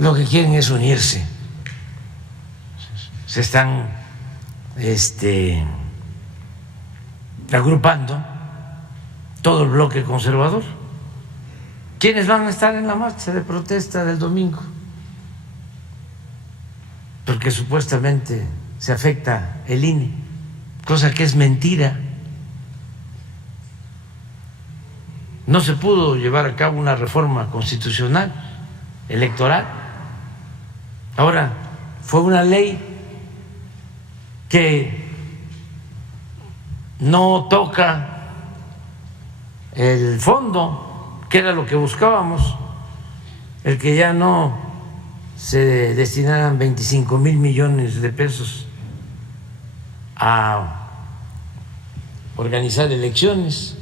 lo que quieren es unirse. Se están agrupando todo el bloque conservador. ¿Quiénes van a estar en la marcha de protesta del domingo? Porque supuestamente se afecta el INE, cosa que es mentira. No se pudo llevar a cabo una reforma constitucional electoral. Ahora, fue una ley que no toca el fondo, que era lo que buscábamos, el que ya no se destinaran 25,000 millones de pesos a organizar elecciones,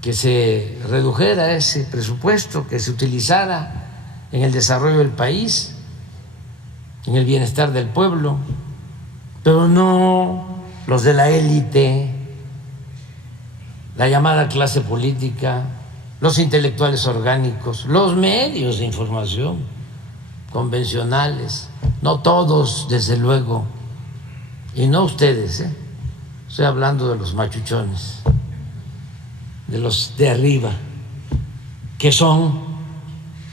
que se redujera ese presupuesto, que se utilizara en el desarrollo del país, en el bienestar del pueblo, pero no los de la élite, la llamada clase política, los intelectuales orgánicos, los medios de información convencionales, no todos, desde luego, y no ustedes, estoy hablando de los machuchones, de los de arriba, que son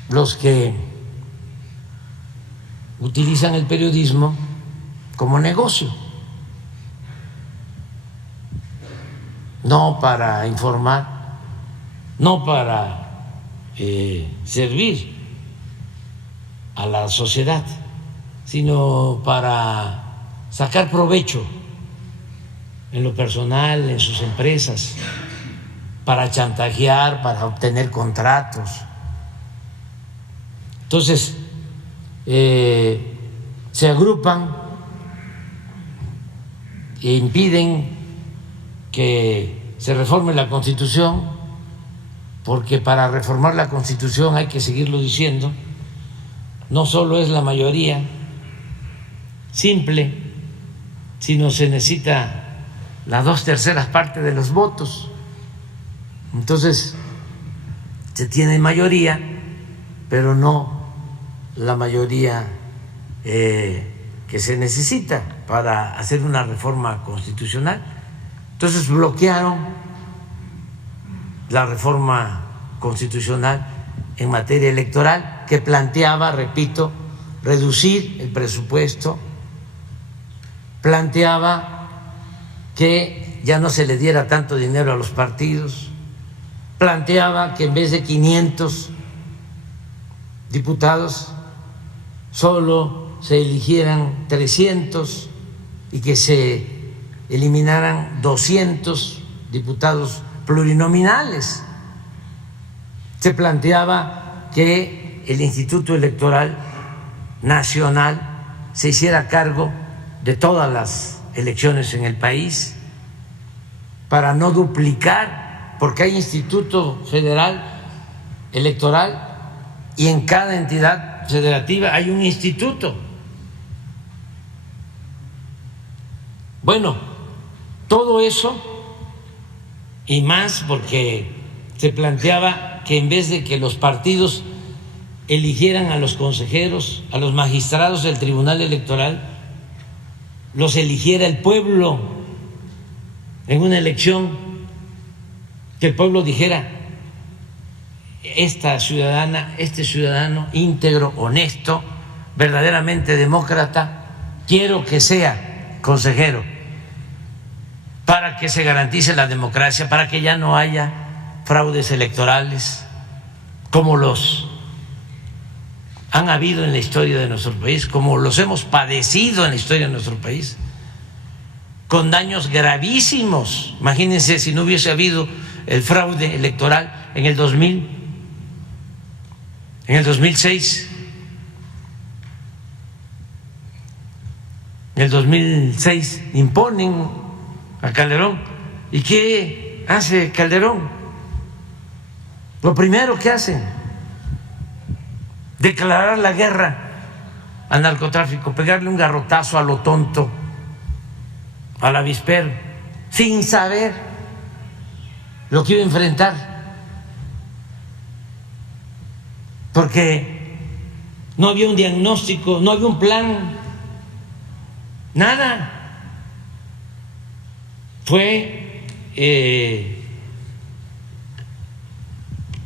los que utilizan el periodismo como negocio, no para informar, no para servir a la sociedad, sino para sacar provecho en lo personal, en sus empresas, para chantajear, para obtener contratos. Entonces, se agrupan e impiden que se reforme la Constitución, porque para reformar la Constitución, hay que seguirlo diciendo, no solo es la mayoría simple, sino se necesita las 2/3 partes de los votos. Entonces, se tiene mayoría, pero no la mayoría que se necesita para hacer una reforma constitucional. Entonces bloquearon la reforma constitucional en materia electoral, que planteaba, repito, reducir el presupuesto, planteaba que ya no se le diera tanto dinero a los partidos, planteaba que en vez de 500 diputados solo se eligieran 300 y que se eliminaran 200 diputados plurinominales. Se planteaba que el Instituto Electoral Nacional se hiciera cargo de todas las elecciones en el país para no duplicar, porque hay Instituto Federal Electoral y en cada entidad federativa hay un instituto. Bueno, todo eso y más, porque se planteaba que en vez de que los partidos eligieran a los consejeros, a los magistrados del Tribunal Electoral, los eligiera el pueblo en una elección, que el pueblo dijera: esta ciudadana, este ciudadano íntegro, honesto, verdaderamente demócrata, quiero que sea consejero, para que se garantice la democracia, para que ya no haya fraudes electorales como los han habido en la historia de nuestro país, como los hemos padecido en la historia de nuestro país, con daños gravísimos. Imagínense si no hubiese habido el fraude electoral en el 2000, en el 2006, en el 2006 imponen a Calderón. ¿Y qué hace Calderón? Lo primero que hacen: declarar la guerra al narcotráfico, pegarle un garrotazo a lo tonto, al avispero, sin saber lo que iba a enfrentar, porque no había un diagnóstico, no había un plan, nada. Fue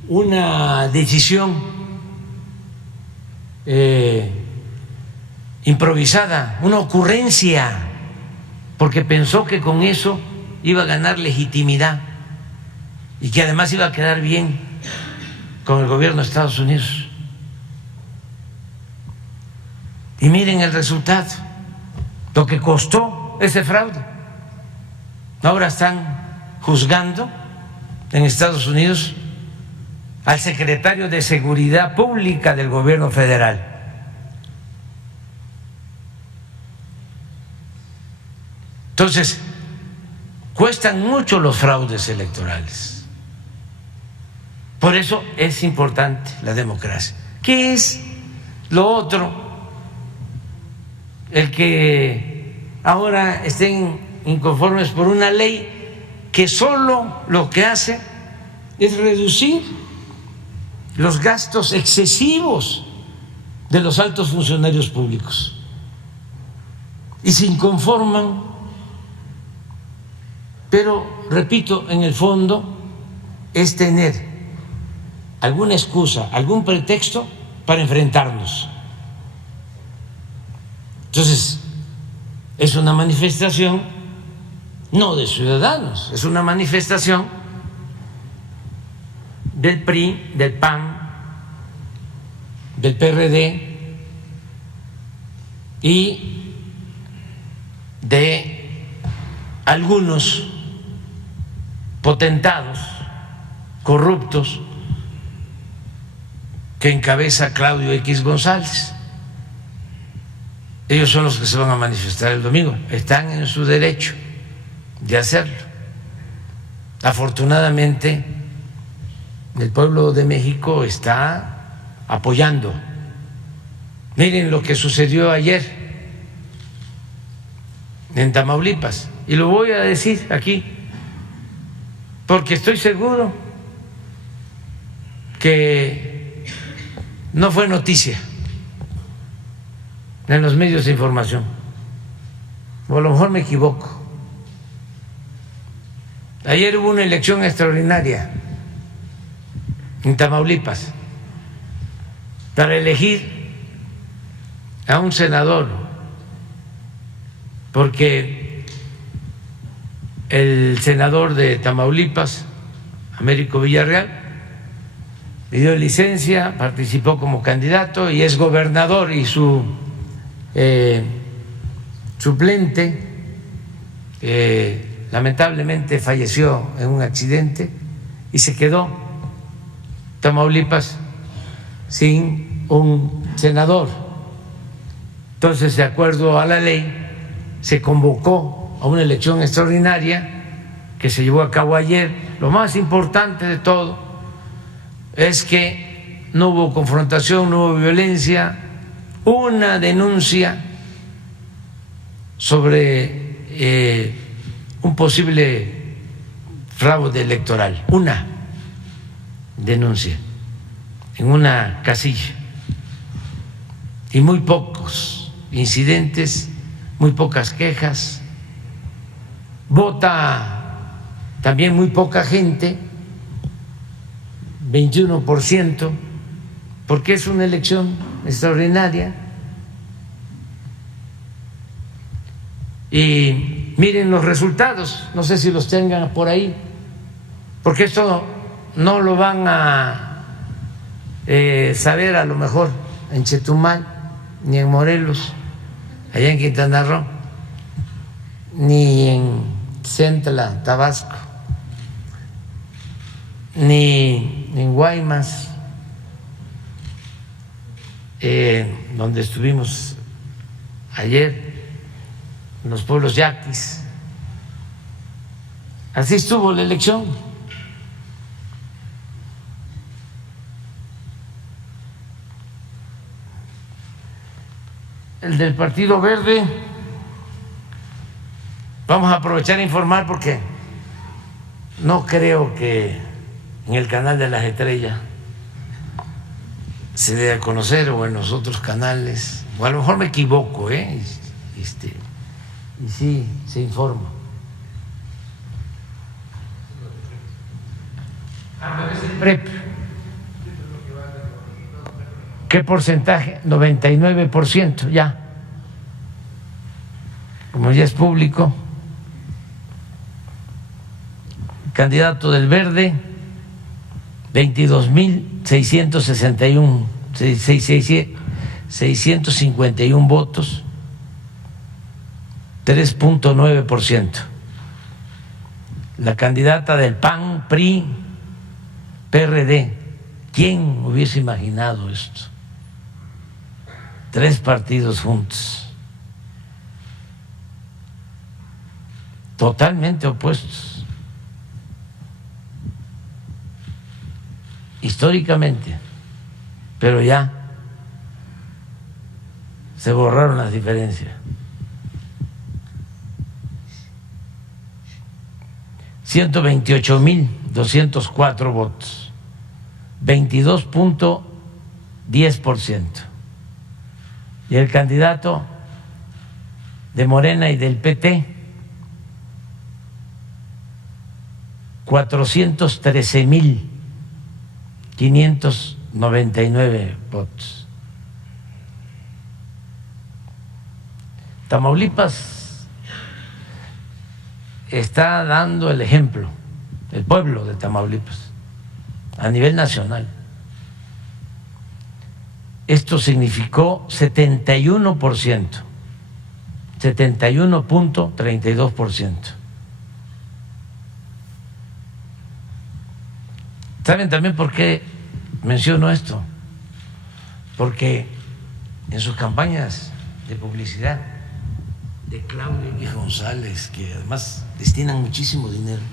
una decisión improvisada, una ocurrencia, porque pensó que con eso iba a ganar legitimidad y que además iba a quedar bien con el gobierno de Estados Unidos. Y miren el resultado, lo que costó ese fraude. Ahora están juzgando en Estados Unidos al secretario de Seguridad Pública del gobierno federal. Entonces, cuestan mucho los fraudes electorales. Por eso es importante la democracia. ¿Qué es lo otro? El que ahora estén inconformes por una ley que solo lo que hace es reducir los gastos excesivos de los altos funcionarios públicos. Y se inconforman, pero repito, en el fondo es tener alguna excusa, algún pretexto para enfrentarnos. Entonces, es una manifestación no de ciudadanos, es una manifestación del PRI, del PAN, del PRD y de algunos potentados corruptos que encabeza Claudio X González. Ellos son los que se van a manifestar el domingo, están en su derecho de hacerlo. Afortunadamente, el pueblo de México está apoyando. Miren lo que sucedió ayer en Tamaulipas, y lo voy a decir aquí porque estoy seguro que no fue noticia en los medios de información, o a lo mejor me equivoco. Ayer hubo una elección extraordinaria en Tamaulipas para elegir a un senador, porque el senador de Tamaulipas, Américo Villarreal, pidió licencia, participó como candidato y es gobernador, y su suplente lamentablemente falleció en un accidente y se quedó Tamaulipas sin un senador. Entonces, de acuerdo a la ley, se convocó a una elección extraordinaria que se llevó a cabo ayer. Lo más importante de todo es que no hubo confrontación, no hubo violencia, una denuncia sobre un posible fraude electoral, una denuncia en una casilla, y muy pocos incidentes, muy pocas quejas. Vota también muy poca gente, 21%, porque es una elección extraordinaria. Y miren los resultados, no sé si los tengan por ahí, porque esto no lo van a saber a lo mejor en Chetumal, ni en Morelos, allá en Quintana Roo, ni en Centla, Tabasco, ni en Guaymas, donde estuvimos ayer, en los pueblos yaquis. Así estuvo la elección. El del Partido Verde, vamos a aprovechar a informar porque no creo que en el canal de las estrellas se dé a conocer o en los otros canales, o a lo mejor me equivoco, y sí, se informa. PREP. ¿Qué porcentaje? 99% ya. Como ya es público. Candidato del Verde, 22.651 votos, 3.9%. La candidata del PAN, PRI, PRD, ¿quién hubiese imaginado esto? 3 partidos juntos, totalmente opuestos. Históricamente, pero ya se borraron las diferencias. 128.204 votos, 22.10%. Y el candidato de Morena y del PT, 413.599 votos. Tamaulipas está dando el ejemplo, el pueblo de Tamaulipas, a nivel nacional. Esto significó 71%, 71.32%. ¿Saben también por qué menciono esto? Porque en sus campañas de publicidad de Claudio y González, que además destinan muchísimo dinero,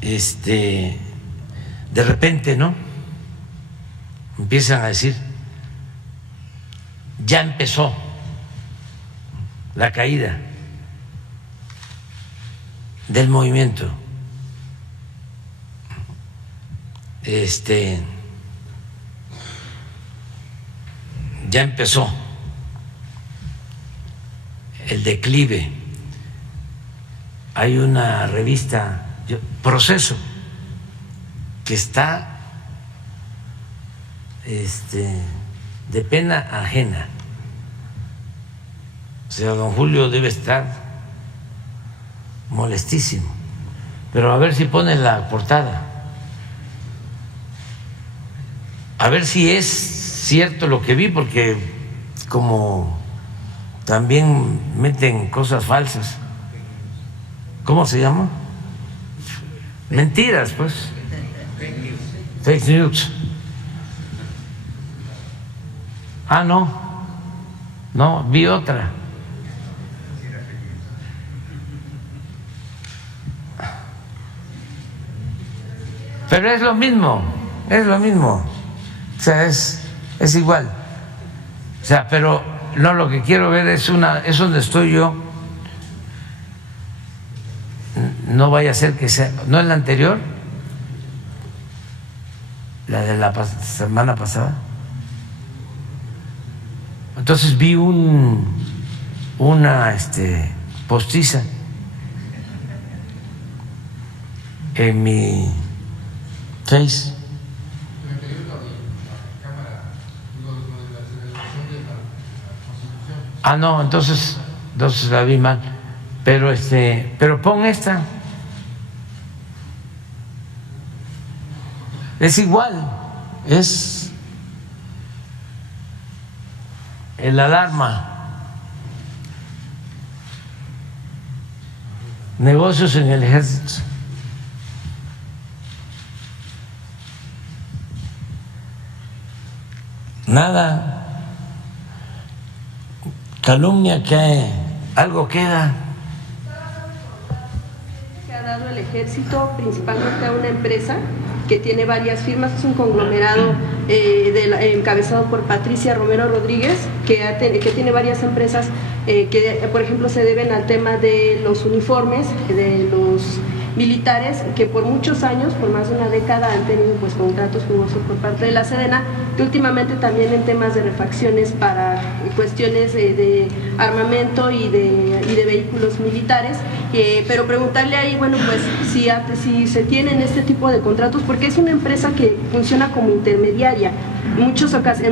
de repente, ¿no?, empiezan a decir, ya empezó la caída del movimiento. Ya empezó el declive. Hay una revista, Proceso, que está de pena ajena. O sea, don Julio debe estar molestísimo. Pero a ver si pone la portada, a ver si es cierto lo que vi, porque como también meten cosas falsas. ¿Cómo se llama? Mentiras, pues. Fake news. Ah, no, vi otra. Pero es lo mismo. O sea, es igual. O sea, pero no, lo que quiero ver es donde estoy yo. No vaya a ser que sea, no es la anterior, la de la semana pasada. Entonces vi una postiza en mi Face. Ah, no, entonces la vi mal. Pero pon esta. Es igual, es el alarma. Negocios en el ejército. Nada. Calumnia que algo queda. Que ha dado el ejército principalmente a una empresa que tiene varias firmas, es un conglomerado encabezado por Patricia Romero Rodríguez, que tiene varias empresas que, por ejemplo, se deben al tema de los uniformes, de los militares que por muchos años, por más de una década, han tenido pues contratos jugosos por parte de la Sedena, que últimamente también en temas de refacciones para cuestiones de armamento y de vehículos militares, pero preguntarle ahí, bueno, pues si se tienen este tipo de contratos, porque es una empresa que funciona como intermediaria. En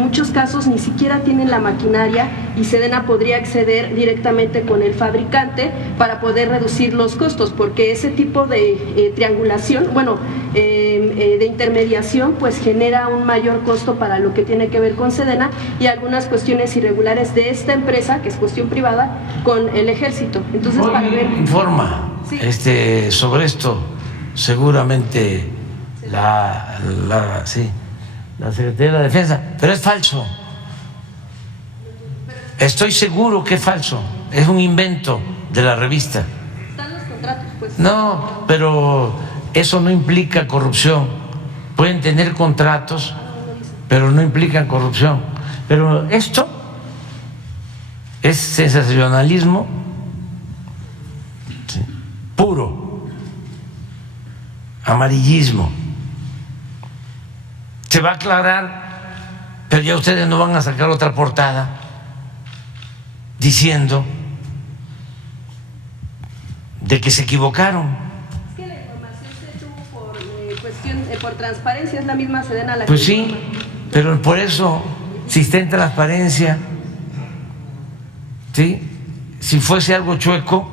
muchos casos ni siquiera tienen la maquinaria y Sedena podría acceder directamente con el fabricante para poder reducir los costos, porque ese tipo de triangulación, de intermediación, pues genera un mayor costo para lo que tiene que ver con Sedena y algunas cuestiones irregulares de esta empresa, que es cuestión privada, con el ejército. Entonces, hoy para ver... informa sí. Sobre esto, seguramente sí. La Secretaría de la Defensa, pero es falso. Estoy seguro que es falso. Es un invento de la revista. Están los contratos, pues. No, pero eso no implica corrupción. Pueden tener contratos, pero no implican corrupción. Pero esto es sensacionalismo puro, amarillismo. Se va a aclarar, pero ya ustedes no van a sacar otra portada diciendo de que se equivocaron. Es que la información se tuvo por transparencia, es la misma Sedena la que... Pues sí, pero por eso, si está en transparencia, ¿sí? Si fuese algo chueco,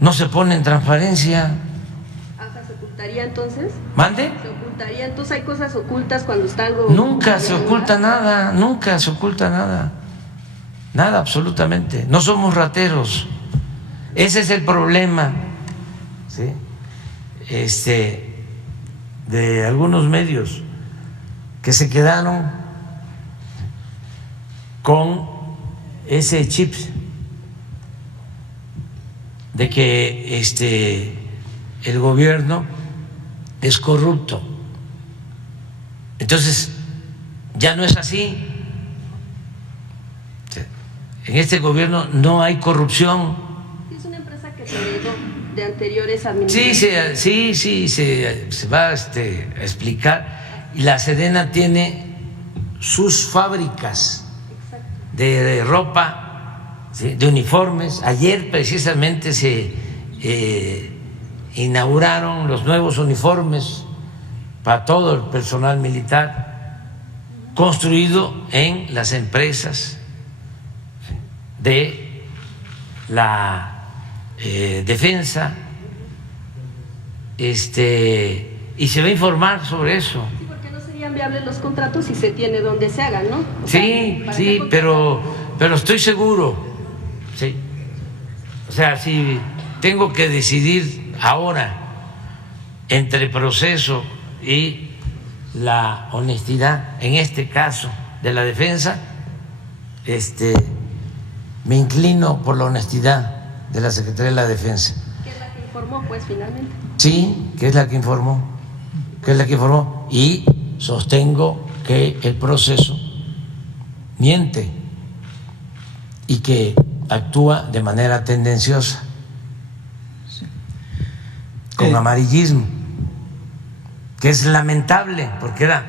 no se pone en transparencia. ¿Se ocultaría entonces? ¿Mande? Entonces hay cosas ocultas cuando está algo... Nunca se oculta nada, nunca se oculta nada, nada absolutamente. No somos rateros, ese es el problema, ¿sí? De algunos medios que se quedaron con ese chip de que el gobierno es corrupto. Entonces, ya no es así. En este gobierno no hay corrupción. Es una empresa que se heredó de anteriores administraciones. Sí, se va a explicar. Y la Sedena tiene sus fábricas de ropa, ¿sí?, de uniformes. Ayer precisamente se inauguraron los nuevos uniformes para todo el personal militar, construido en las empresas de la defensa, y se va a informar sobre eso. Sí, porque no serían viables los contratos si se tiene donde se hagan, ¿no? Sí, pero estoy seguro, sí. O sea, si tengo que decidir ahora entre proceso y la honestidad, en este caso de la defensa, me inclino por la honestidad de la Secretaría de la Defensa. ¿Qué es la que informó, pues, finalmente? Sí, que es la que informó, y sostengo que el proceso miente y que actúa de manera tendenciosa, con amarillismo, que es lamentable porque era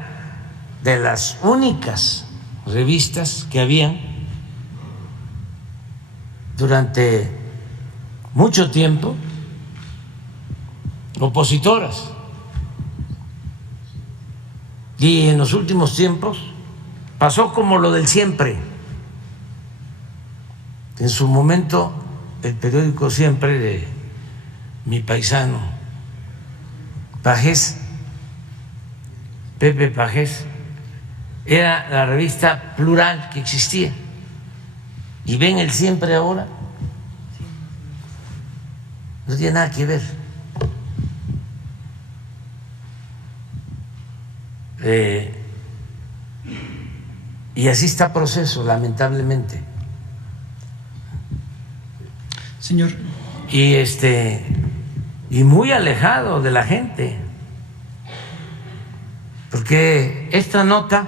de las únicas revistas que habían durante mucho tiempo opositoras, y en los últimos tiempos pasó como lo del Siempre. En su momento el periódico Siempre de mi paisano Pagés, Pepe Pagés, era la revista plural que existía, y ven el Siempre ahora, no tiene nada que ver. Y así está el proceso, lamentablemente. Señor. Y muy alejado de la gente, porque esta nota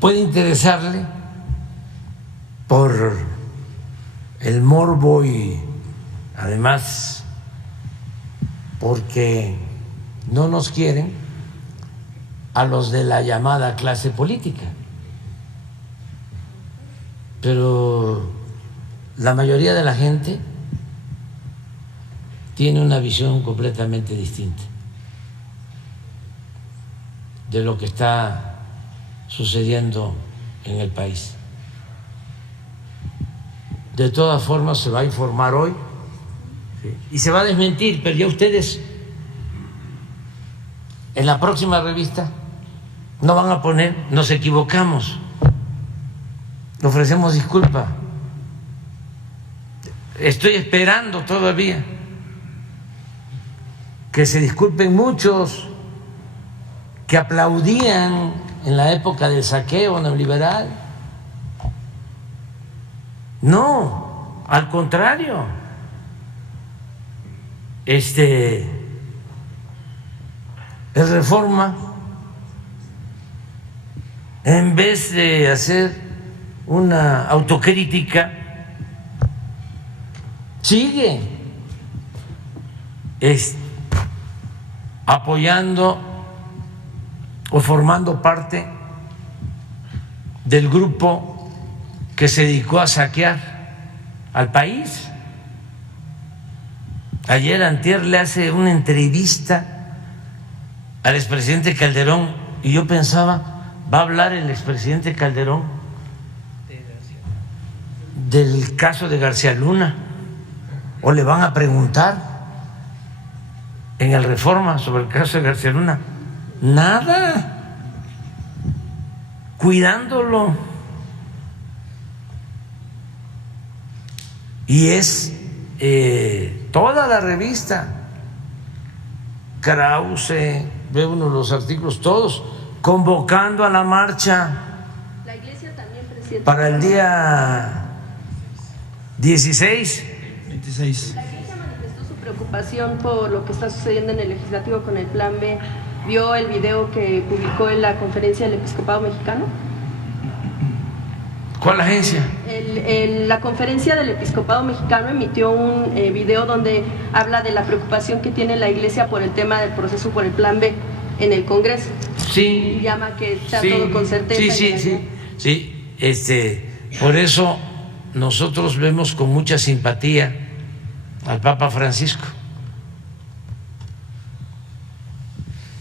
puede interesarle por el morbo y además porque no nos quieren a los de la llamada clase política, pero la mayoría de la gente tiene una visión completamente distinta de lo que está sucediendo en el país. De todas formas se va a informar hoy, ¿sí?, y se va a desmentir, pero ya ustedes en la próxima revista no van a poner "nos equivocamos, ofrecemos disculpa". Estoy esperando todavía que se disculpen muchos que aplaudían en la época del saqueo neoliberal. No, al contrario. El Reforma, en vez de hacer una autocrítica, sigue apoyando o formando parte del grupo que se dedicó a saquear al país. Ayer antier le hace una entrevista al expresidente Calderón y yo pensaba, ¿va a hablar el expresidente Calderón del caso de García Luna? ¿O le van a preguntar en el Reforma sobre el caso de García Luna? Nada, cuidándolo. Y es toda la revista, Krause, ve uno de los artículos, todos convocando a la marcha. La Iglesia también, presidente, para el día 26. La Iglesia manifestó su preocupación por lo que está sucediendo en el Legislativo con el Plan B. ¿Vio el video que publicó en la conferencia del Episcopado Mexicano? ¿Cuál agencia? La conferencia del Episcopado Mexicano emitió un video donde habla de la preocupación que tiene la Iglesia por el tema del proceso por el Plan B en el Congreso. Sí. Y llama que sea todo con certeza. Sí. Por eso nosotros vemos con mucha simpatía al Papa Francisco.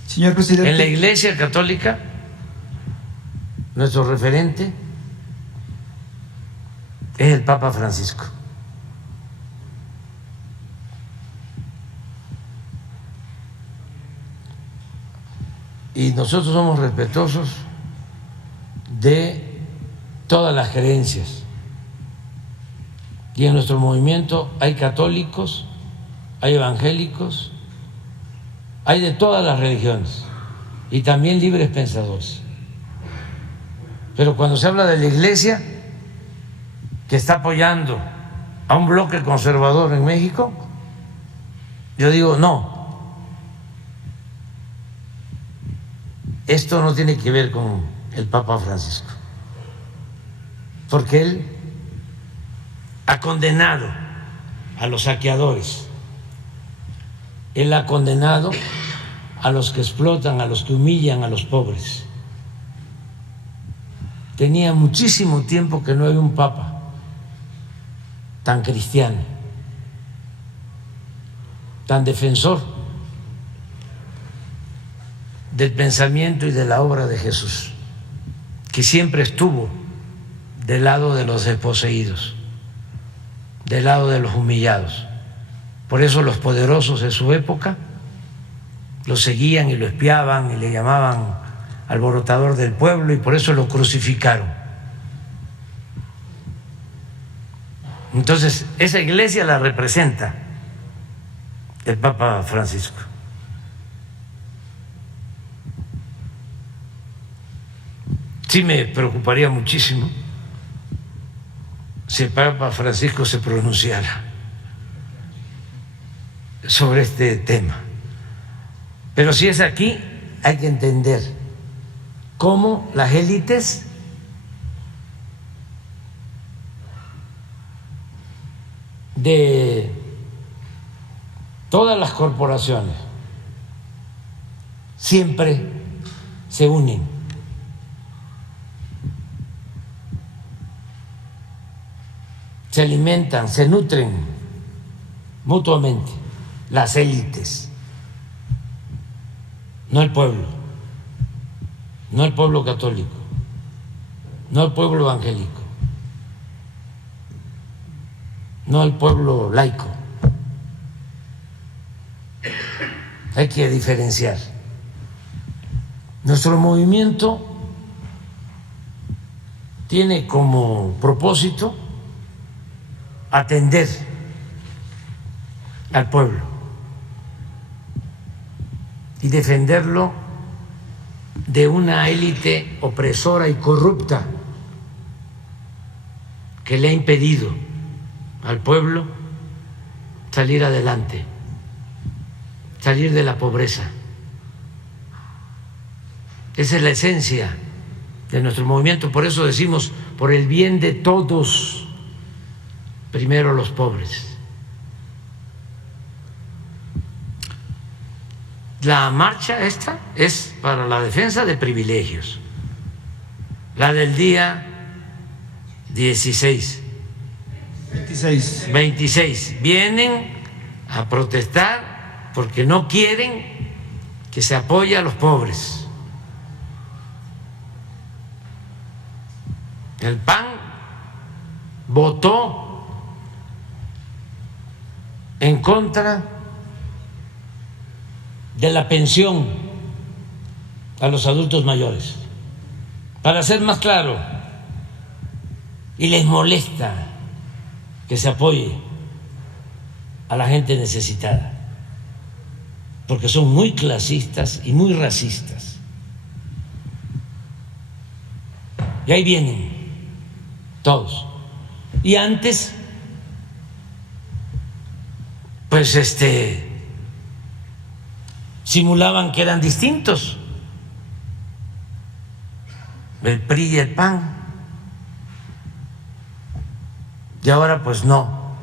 Señor presidente. En la Iglesia Católica, nuestro referente es el Papa Francisco. Y nosotros somos respetuosos de todas las creencias. Y en nuestro movimiento hay católicos, hay evangélicos, hay de todas las religiones y también libres pensadores. Pero cuando se habla de la Iglesia, que está apoyando a un bloque conservador en México, yo digo, no, esto no tiene que ver con el Papa Francisco, porque él ha condenado a los saqueadores, él ha condenado a los que explotan, a los que humillan a los pobres. Tenía muchísimo tiempo que no había un papa tan cristiano, tan defensor del pensamiento y de la obra de Jesús, que siempre estuvo del lado de los desposeídos, del lado de los humillados. Por eso los poderosos de su época lo seguían y lo espiaban y le llamaban alborotador del pueblo, y por eso lo crucificaron. Entonces, esa iglesia la representa el Papa Francisco. Sí me preocuparía muchísimo si el Papa Francisco se pronunciara sobre este tema. Pero si es aquí, hay que entender cómo las élites de todas las corporaciones siempre se unen. Se alimentan, se nutren mutuamente las élites, no el pueblo, no el pueblo católico, no el pueblo evangélico, no el pueblo laico. Hay que diferenciar. Nuestro movimiento tiene como propósito atender al pueblo y defenderlo de una élite opresora y corrupta que le ha impedido al pueblo salir adelante, salir de la pobreza. Esa es la esencia de nuestro movimiento. Por eso decimos, por el bien de todos, primero los pobres. La marcha esta es para la defensa de privilegios. La del día 26. 26. Vienen a protestar porque no quieren que se apoye a los pobres. El PAN votó en contra de la pensión a los adultos mayores, para ser más claro, y les molesta que se apoye a la gente necesitada, porque son muy clasistas y muy racistas. Y ahí vienen todos. Y antes, pues simulaban que eran distintos, el PRI y el PAN, y ahora pues no.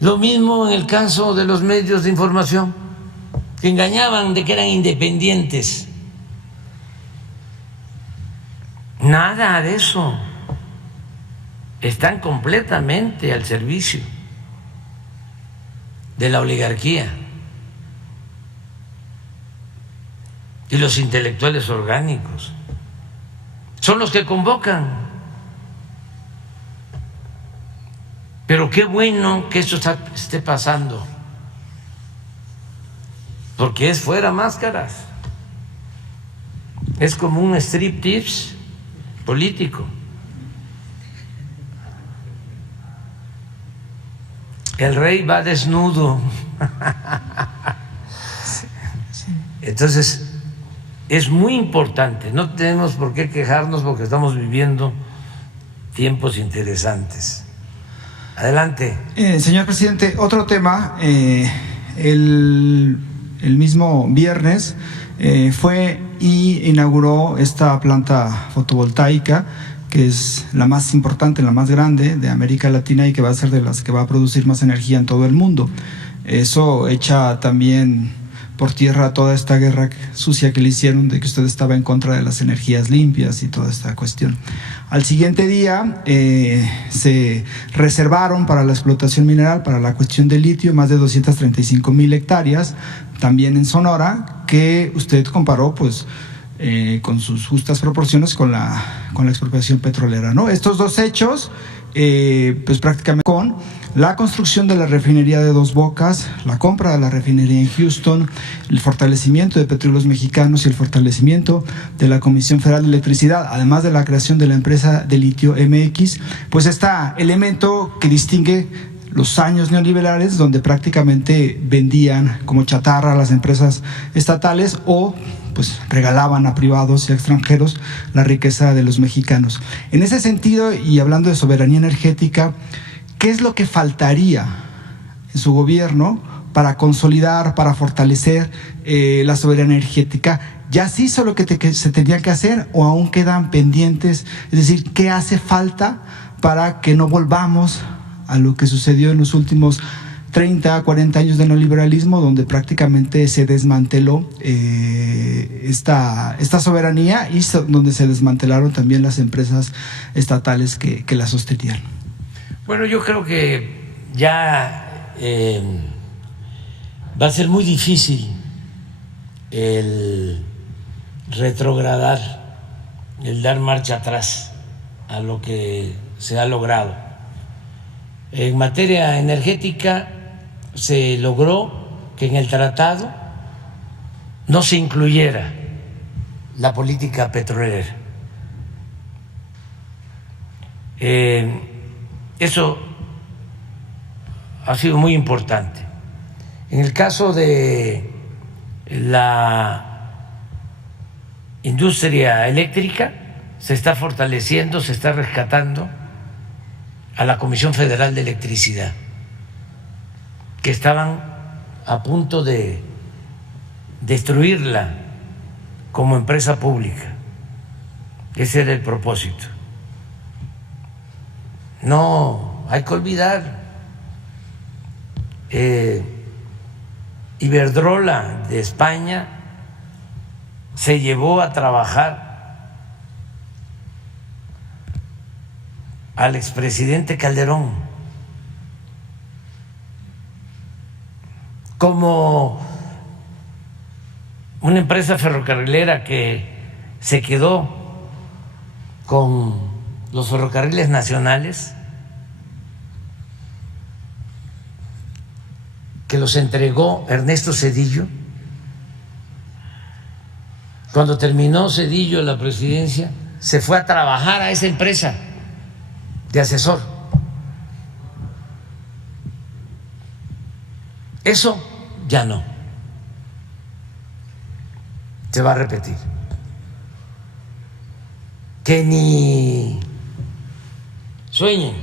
Lo mismo en el caso de los medios de información, que engañaban de que eran independientes. Nada de eso, están completamente al servicio de la oligarquía y los intelectuales orgánicos son los que convocan. Pero qué bueno que esto esté pasando, porque es fuera máscaras, es como un striptease político. El rey va desnudo. Entonces, es muy importante, no tenemos por qué quejarnos porque estamos viviendo tiempos interesantes. Adelante. Señor presidente, otro tema. El mismo viernes fue y inauguró esta planta fotovoltaica, que es la más importante, la más grande de América Latina y que va a ser de las que va a producir más energía en todo el mundo. Eso echa también por tierra toda esta guerra sucia que le hicieron de que usted estaba en contra de las energías limpias y toda esta cuestión. Al siguiente día se reservaron para la explotación mineral, para la cuestión del litio, más de 235,000 hectáreas, también en Sonora, que usted comparó pues con sus justas proporciones con la expropiación petrolera, ¿no? Estos dos hechos, pues prácticamente con la construcción de la refinería de Dos Bocas, la compra de la refinería en Houston, el fortalecimiento de Petróleos Mexicanos y el fortalecimiento de la Comisión Federal de Electricidad, además de la creación de la empresa de litio MX, pues está elemento que distingue los años neoliberales, donde prácticamente vendían como chatarra a las empresas estatales o pues regalaban a privados y a extranjeros la riqueza de los mexicanos. En ese sentido, y hablando de soberanía energética, ¿qué es lo que faltaría en su gobierno para consolidar, para fortalecer la soberanía energética? ¿Ya se hizo lo que se tenía que hacer o aún quedan pendientes? Es decir, ¿qué hace falta para que no volvamos a lo que sucedió en los últimos 30, 40 años de neoliberalismo, donde prácticamente se desmanteló esta soberanía y donde se desmantelaron también las empresas estatales que la sostenían. Bueno, yo creo que ya va a ser muy difícil el retrogradar, el dar marcha atrás a lo que se ha logrado. En materia energética se logró que en el tratado no se incluyera la política petrolera. Eso ha sido muy importante. En el caso de la industria eléctrica, se está fortaleciendo, se está rescatando a la Comisión Federal de Electricidad, que estaban a punto de destruirla como empresa pública. Ese era el propósito. No hay que olvidar Iberdrola de España se llevó a trabajar al expresidente Calderón como una empresa ferrocarrilera que se quedó con los ferrocarriles nacionales, que los entregó Ernesto Zedillo. Cuando terminó Zedillo la presidencia, se fue a trabajar a esa empresa de asesor. Eso ya no se va a repetir. Que ni sueñen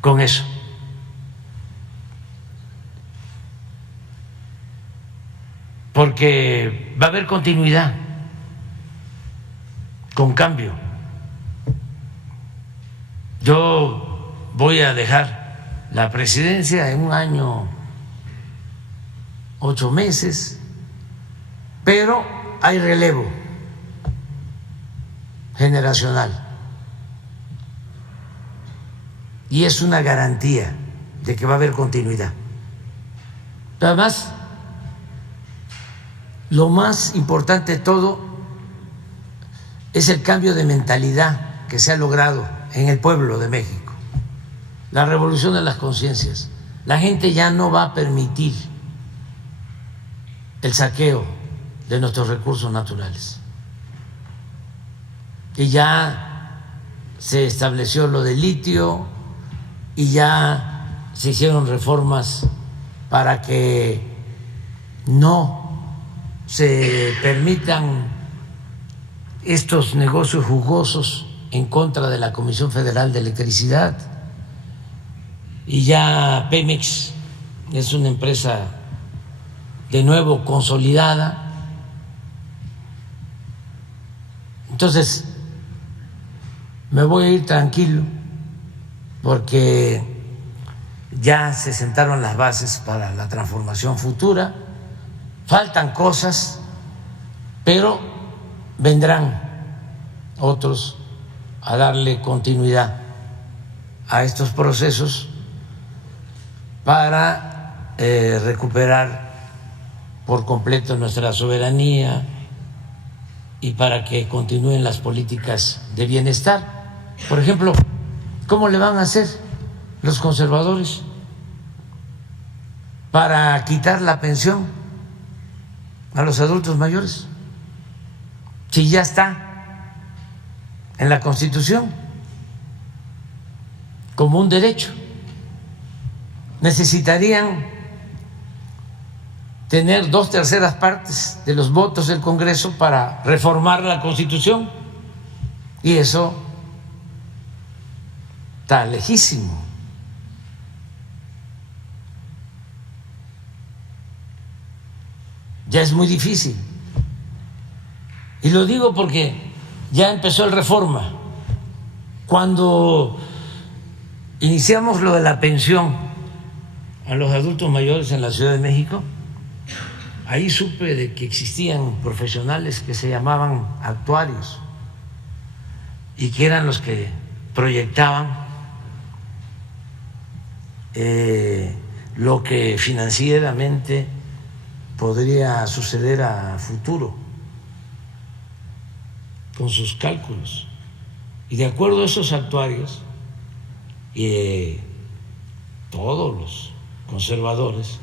con eso. Porque va a haber continuidad con cambio. Yo voy a dejar la presidencia en 1 año, 8 meses, pero hay relevo generacional y es una garantía de que va a haber continuidad. Además, lo más importante de todo es el cambio de mentalidad que se ha logrado en el pueblo de México, la revolución de las conciencias. La gente ya no va a permitir el saqueo de nuestros recursos naturales. Y ya se estableció lo del litio y ya se hicieron reformas para que no se permitan estos negocios jugosos en contra de la Comisión Federal de Electricidad. Y ya Pemex es una empresa de nuevo consolidada. Entonces me voy a ir tranquilo porque ya se sentaron las bases para la transformación futura. Faltan cosas, pero vendrán otros a darle continuidad a estos procesos para recuperar por completo nuestra soberanía y para que continúen las políticas de bienestar. Por ejemplo, ¿cómo le van a hacer los conservadores para quitar la pensión a los adultos mayores si ya está en la Constitución como un derecho? Necesitarían tener 2/3 partes de los votos del Congreso para reformar la Constitución, y eso está lejísimo. Ya es muy difícil. Y lo digo porque ya empezó el Reforma. Cuando iniciamos lo de la pensión a los adultos mayores en la Ciudad de México, ahí supe de que existían profesionales que se llamaban actuarios y que eran los que proyectaban lo que financieramente podría suceder a futuro con sus cálculos. Y de acuerdo a esos actuarios, todos los conservadores,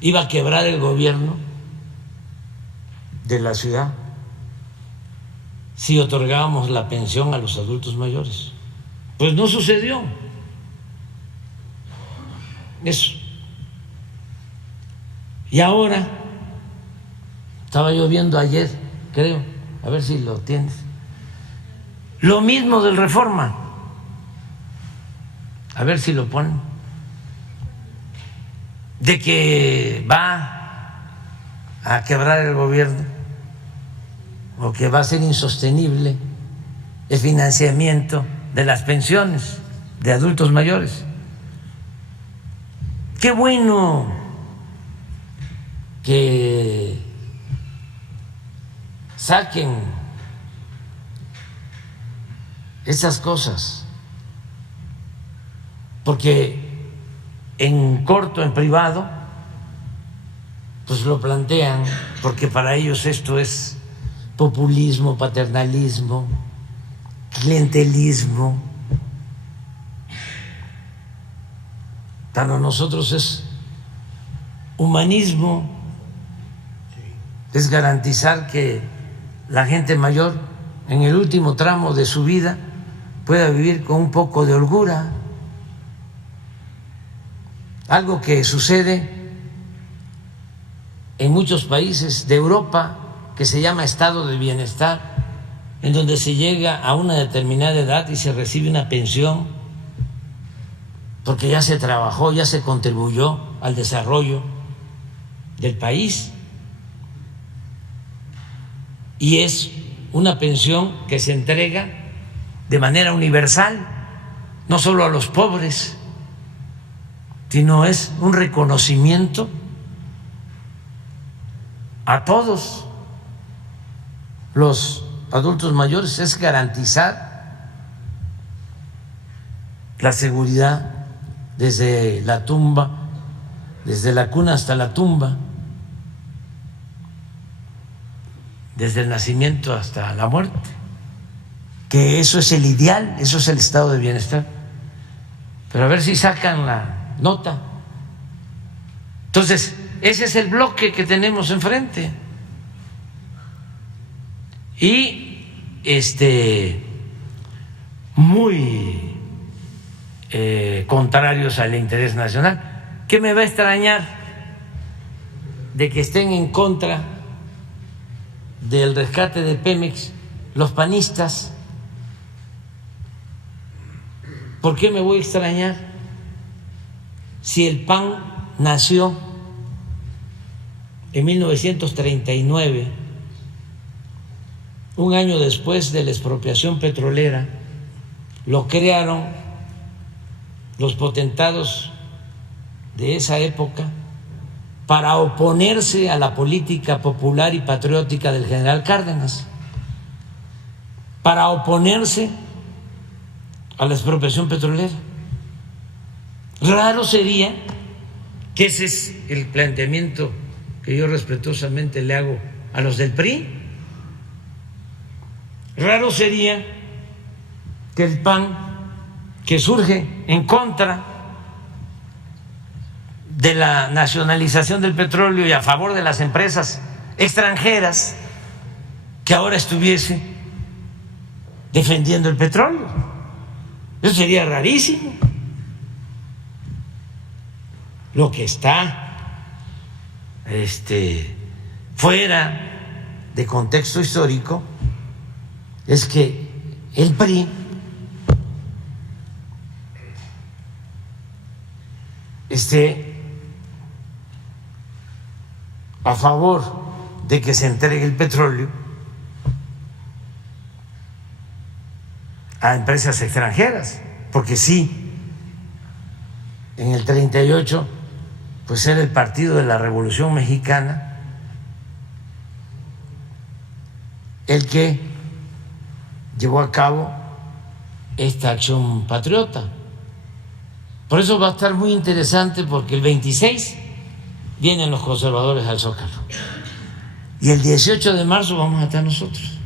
iba a quebrar el gobierno de la ciudad si otorgábamos la pensión a los adultos mayores. Pues no sucedió eso. Y ahora, estaba yo viendo ayer, creo, a ver si lo tienes, lo mismo del Reforma, a ver si lo ponen, de que va a quebrar el gobierno o que va a ser insostenible el financiamiento de las pensiones de adultos mayores. Qué bueno que saquen esas cosas, porque en corto, en privado, pues lo plantean, porque para ellos esto es populismo, paternalismo, clientelismo. Para nosotros es humanismo, es garantizar que la gente mayor en el último tramo de su vida pueda vivir con un poco de holgura. Algo que sucede en muchos países de Europa, que se llama estado de bienestar, en donde se llega a una determinada edad y se recibe una pensión porque ya se trabajó, ya se contribuyó al desarrollo del país, y es una pensión que se entrega de manera universal, no solo a los pobres, sino es un reconocimiento a todos los adultos mayores, es garantizar la seguridad desde la tumba, desde la cuna hasta la tumba, desde el nacimiento hasta la muerte, que eso es el ideal, eso es el estado de bienestar. Pero a ver si sacan la nota. Entonces, ese es el bloque que tenemos enfrente. Y muy contrarios al interés nacional. ¿Qué me va a extrañar de que estén en contra del rescate de Pemex los panistas? ¿Por qué me voy a extrañar si el PAN nació en 1939, un año después de la expropiación petrolera? Lo crearon los potentados de esa época para oponerse a la política popular y patriótica del general Cárdenas, para oponerse a la expropiación petrolera. Raro sería, que ese es el planteamiento que yo respetuosamente le hago a los del PRI, raro sería que el PAN, que surge en contra de la nacionalización del petróleo y a favor de las empresas extranjeras, que ahora estuviese defendiendo el petróleo. Eso sería rarísimo. Lo que está fuera de contexto histórico es que el PRI esté a favor de que se entregue el petróleo a empresas extranjeras, porque sí en el 38, pues era el Partido de la Revolución Mexicana el que llevó a cabo esta acción patriota. Por eso va a estar muy interesante, porque el 26 vienen los conservadores al Zócalo y el 18 de marzo vamos a estar nosotros.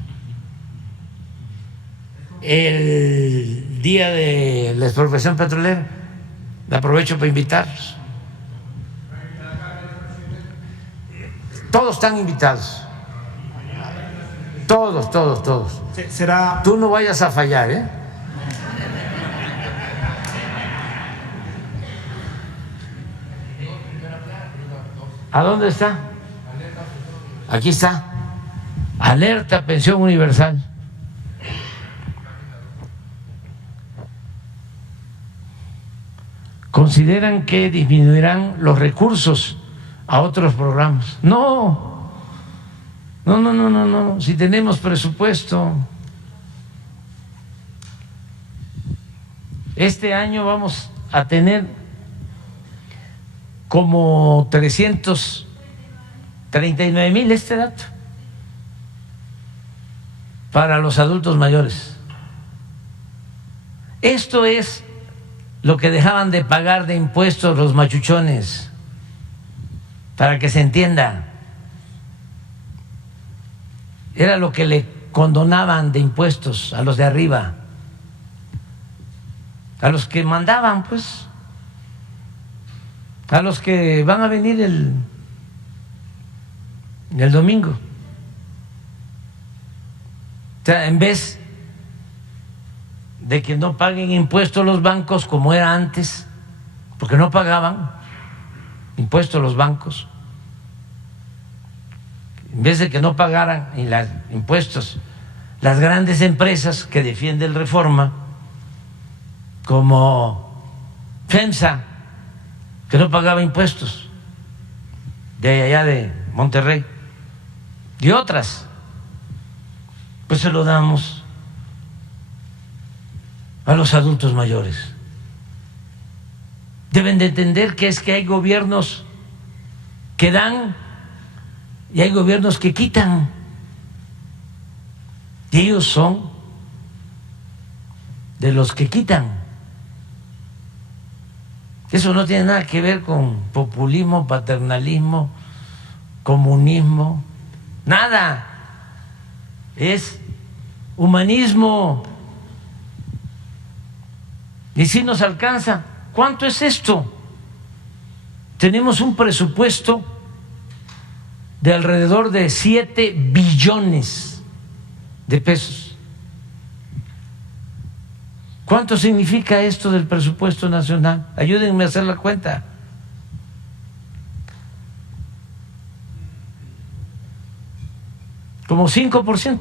El día de la expropiación petrolera, aprovecho para invitarlos. Todos están invitados. Todos. Será. Tú no vayas a fallar, ¿eh? ¿A dónde está? Aquí está. Alerta Pensión Universal. Consideran que disminuirán los recursos a otros programas. No. Si tenemos presupuesto. Este año vamos a tener como 339,000, este dato, para los adultos mayores. Esto es lo que dejaban de pagar de impuestos los machuchones, para que se entienda. Era lo que le condonaban de impuestos a los de arriba, a los que mandaban, pues, a los que van a venir el domingo. O sea, en vez de que no paguen impuestos los bancos como era antes, porque no pagaban impuestos los bancos, en vez de que no pagaran impuestos las grandes empresas que defienden Reforma, como FEMSA, que no pagaba impuestos, de allá de Monterrey, y otras, pues se lo damos a los adultos mayores. Deben de entender que es que hay gobiernos que dan y hay gobiernos que quitan, y ellos son de los que quitan. Eso no tiene nada que ver con populismo, paternalismo, comunismo, nada. Es humanismo. Y si nos alcanza. ¿Cuánto es esto? Tenemos un presupuesto de alrededor de 7 billones de pesos. ¿Cuánto significa esto del presupuesto nacional? Ayúdenme a hacer la cuenta. Como 5%.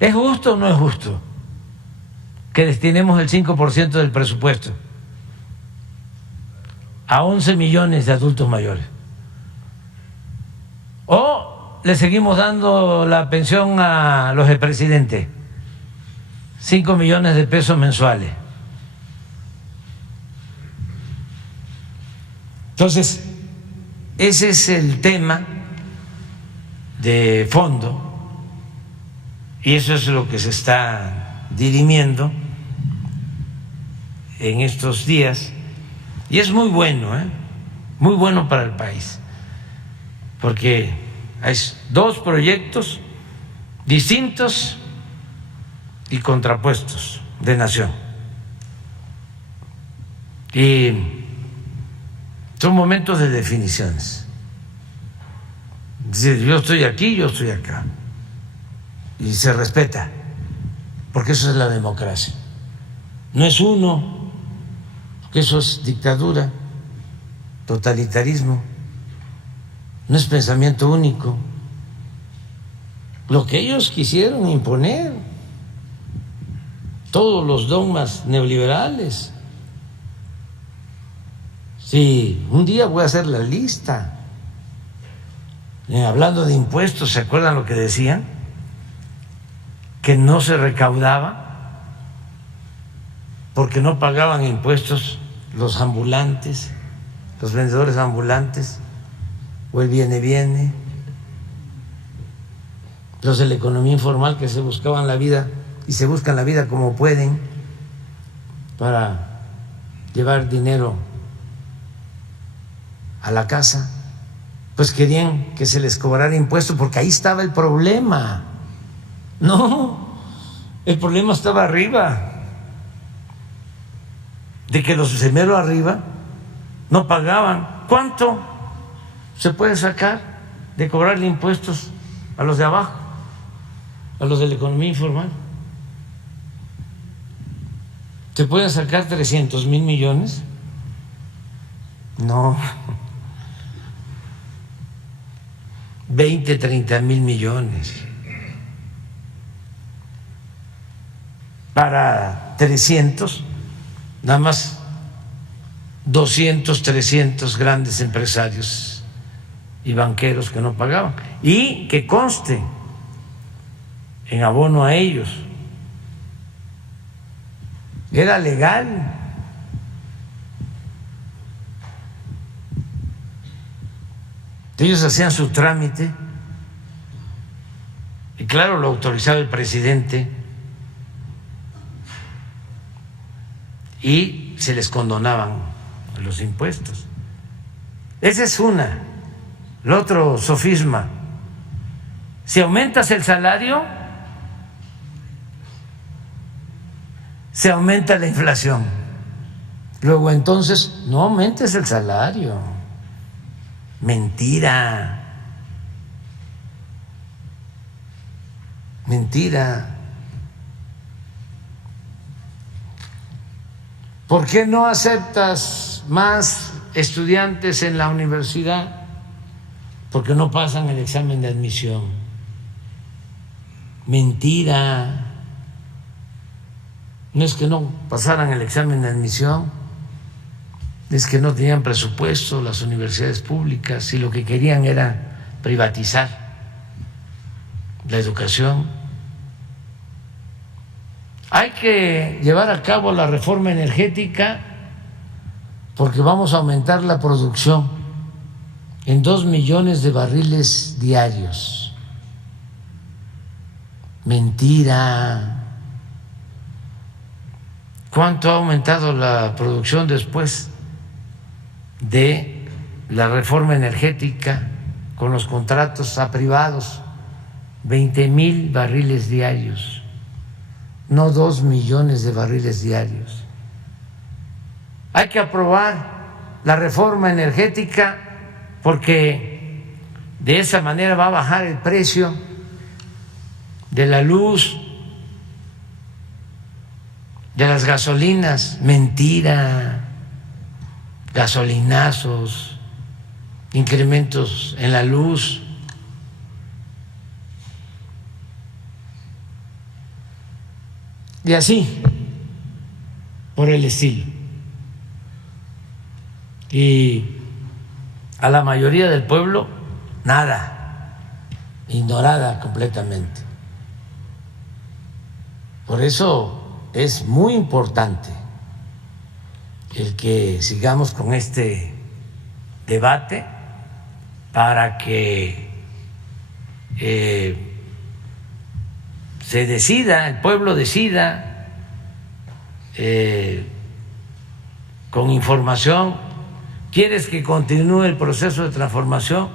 ¿Es justo o no es justo que destinemos el 5% del presupuesto a 11 millones de adultos mayores? ¿O le seguimos dando la pensión a los expresidentes? 5 millones de pesos mensuales. Entonces, ese es el tema de fondo, y eso es lo que se está dirimiendo en estos días, y es muy bueno, muy bueno para el país, porque hay 2 proyectos distintos y contrapuestos de nación, y son momentos de definiciones. Es decir, yo estoy aquí, yo estoy acá, y se respeta, porque eso es la democracia. No es uno, porque eso es dictadura, totalitarismo, no es pensamiento único. Lo que ellos quisieron imponer, todos los dogmas neoliberales. Sí, un día voy a hacer la lista. Hablando de impuestos, ¿se acuerdan lo que decían? Que no se recaudaba porque no pagaban impuestos los ambulantes, los vendedores ambulantes, o el viene, los de la economía informal que se buscaban la vida y se buscan la vida como pueden para llevar dinero a la casa, pues querían que se les cobrara impuestos porque ahí estaba el problema. No, el problema estaba arriba, de que los de mero arriba no pagaban. ¿Cuánto se puede sacar de cobrarle impuestos a los de abajo, a los de la economía informal? ¿Se pueden sacar 300,000 millones? No. 20, 30 mil millones. Para 300, nada más 200, 300 grandes empresarios y banqueros que no pagaban. Y que conste, en abono a ellos, era legal. Ellos hacían su trámite y claro, lo autorizaba el presidente y se les condonaban los impuestos. Esa es una. El otro sofisma: si aumentas el salario, se aumenta la inflación. Luego entonces no aumentes el salario. Mentira. Mentira. ¿Por qué no aceptas más estudiantes en la universidad? Porque no pasan el examen de admisión. Mentira. No es que no pasaran el examen de admisión, es que no tenían presupuesto las universidades públicas y lo que querían era privatizar la educación. Hay que llevar a cabo la reforma energética porque vamos a aumentar la producción en 2 millones de barriles diarios. Mentira. ¿Cuánto ha aumentado la producción después de la reforma energética con los contratos a privados? 20,000 barriles diarios, no 2 millones de barriles diarios. Hay que aprobar la reforma energética porque de esa manera va a bajar el precio de la luz, de las gasolinas. Mentira. Gasolinazos, incrementos en la luz. Y así, por el estilo. Y a la mayoría del pueblo, nada, ignorada completamente. Por eso es muy importante el que sigamos con este debate para que se decida, el pueblo decida con información. ¿Quieres que continúe el proceso de transformación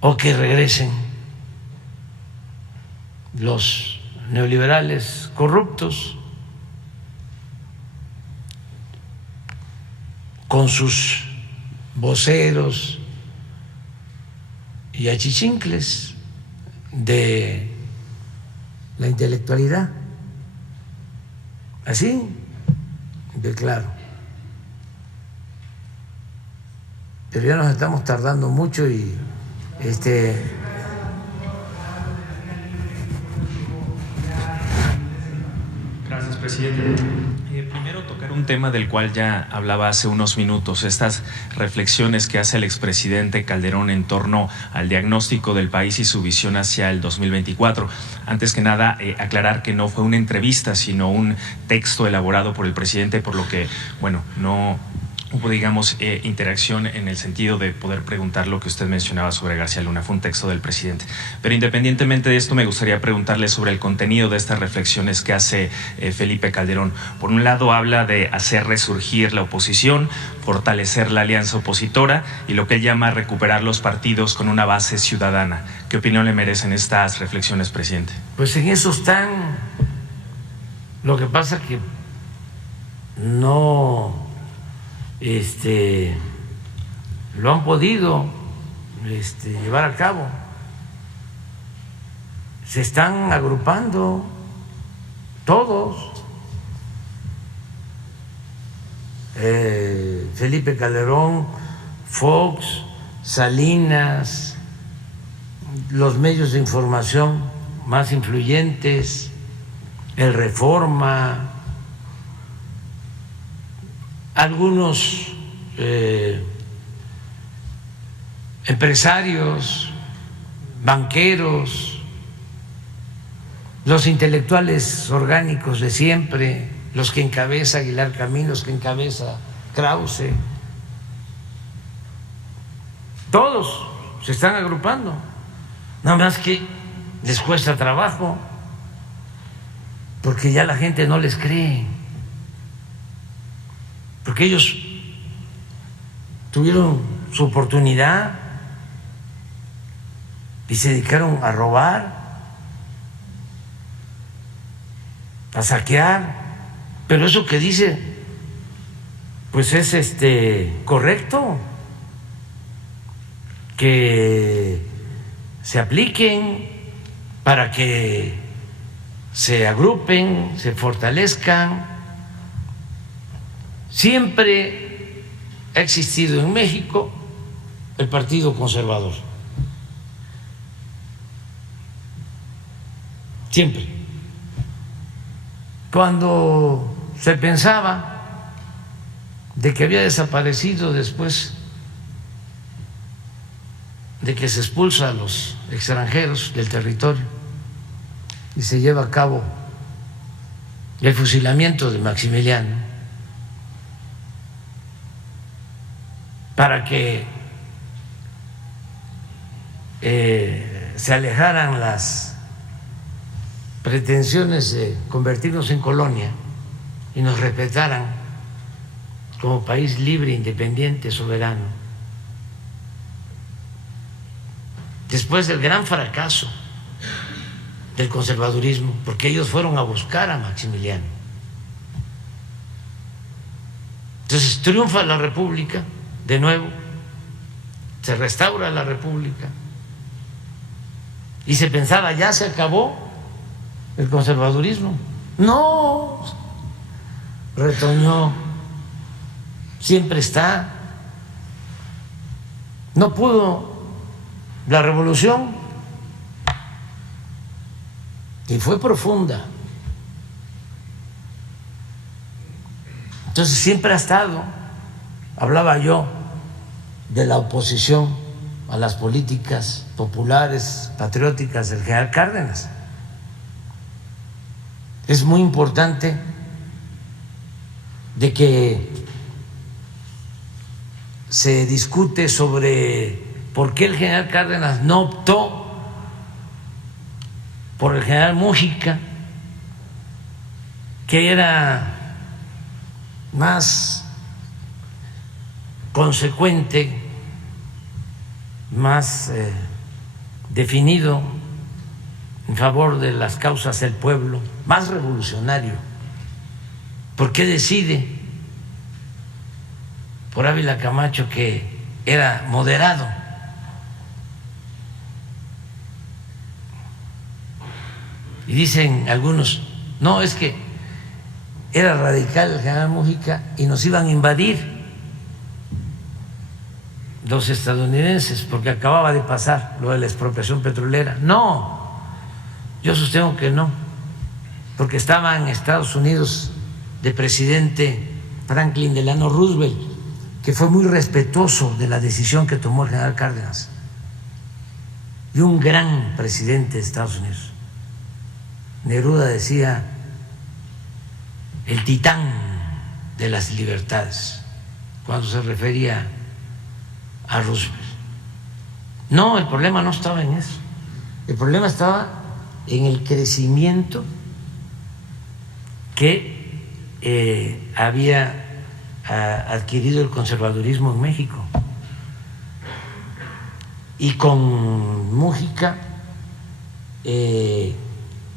o que regresen los neoliberales corruptos con sus voceros y achichincles de la intelectualidad? Así de claro. Pero ya nos estamos tardando mucho y Gracias, presidente. Primero tocar un tema del cual ya hablaba hace unos minutos, estas reflexiones que hace el expresidente Calderón en torno al diagnóstico del país y su visión hacia el 2024. Antes que nada, aclarar que no fue una entrevista, sino un texto elaborado por el presidente, por lo que, bueno, no hubo, digamos, interacción en el sentido de poder preguntar lo que usted mencionaba sobre García Luna. Fue un texto del presidente. Pero independientemente de esto, me gustaría preguntarle sobre el contenido de estas reflexiones que hace Felipe Calderón. Por un lado, habla de hacer resurgir la oposición, fortalecer la alianza opositora y lo que él llama recuperar los partidos con una base ciudadana. ¿Qué opinión le merecen estas reflexiones, presidente? Pues en eso están. Lo que pasa que no lo han podido llevar a cabo. Se están agrupando todos. Felipe Calderón, Fox, Salinas, los medios de información más influyentes, el Reforma, algunos empresarios, banqueros, los intelectuales orgánicos de siempre, los que encabeza Aguilar Camín, los que encabeza Krause, todos se están agrupando, nada más que les cuesta trabajo, porque ya la gente no les cree. Porque ellos tuvieron su oportunidad y se dedicaron a robar, a saquear, pero eso que dice, pues es correcto, que se apliquen para que se agrupen, se fortalezcan. Siempre ha existido en México el Partido Conservador. Siempre. Cuando se pensaba de que había desaparecido después de que se expulsa a los extranjeros del territorio y se lleva a cabo el fusilamiento de Maximiliano, para que se alejaran las pretensiones de convertirnos en colonia y nos respetaran como país libre, independiente, soberano. Después del gran fracaso del conservadurismo, porque ellos fueron a buscar a Maximiliano. Entonces triunfa la República de nuevo, se restaura la República y se pensaba ya se acabó el conservadurismo. No, retoñó, siempre está. No pudo la revolución y fue profunda. Entonces siempre ha estado. Hablaba yo de la oposición a las políticas populares, patrióticas del general Cárdenas. Es muy importante de que se discute sobre por qué el general Cárdenas no optó por el general Mújica, que era más consecuente, más definido en favor de las causas del pueblo, más revolucionario. ¿Por qué decide por Ávila Camacho, que era moderado? Y dicen algunos, no, es que era radical el general Mújica y nos iban a invadir los estadounidenses porque acababa de pasar lo de la expropiación petrolera. No, yo sostengo que no, porque estaba en Estados Unidos de presidente Franklin Delano Roosevelt, que fue muy respetuoso de la decisión que tomó el general Cárdenas, y un gran presidente de Estados Unidos. Neruda decía, el titán de las libertades, cuando se refería a Roosevelt. No, el problema no estaba en eso. El problema estaba en el crecimiento que había adquirido el conservadurismo en México. Y con Mújica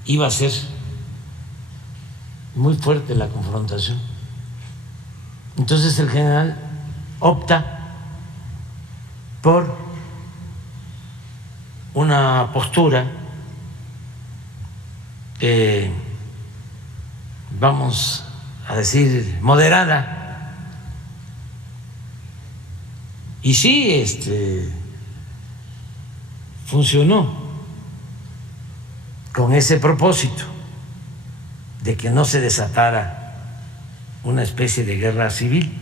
iba a ser muy fuerte la confrontación. Entonces el general opta por una postura, vamos a decir, moderada. Y sí, funcionó con ese propósito de que no se desatara una especie de guerra civil,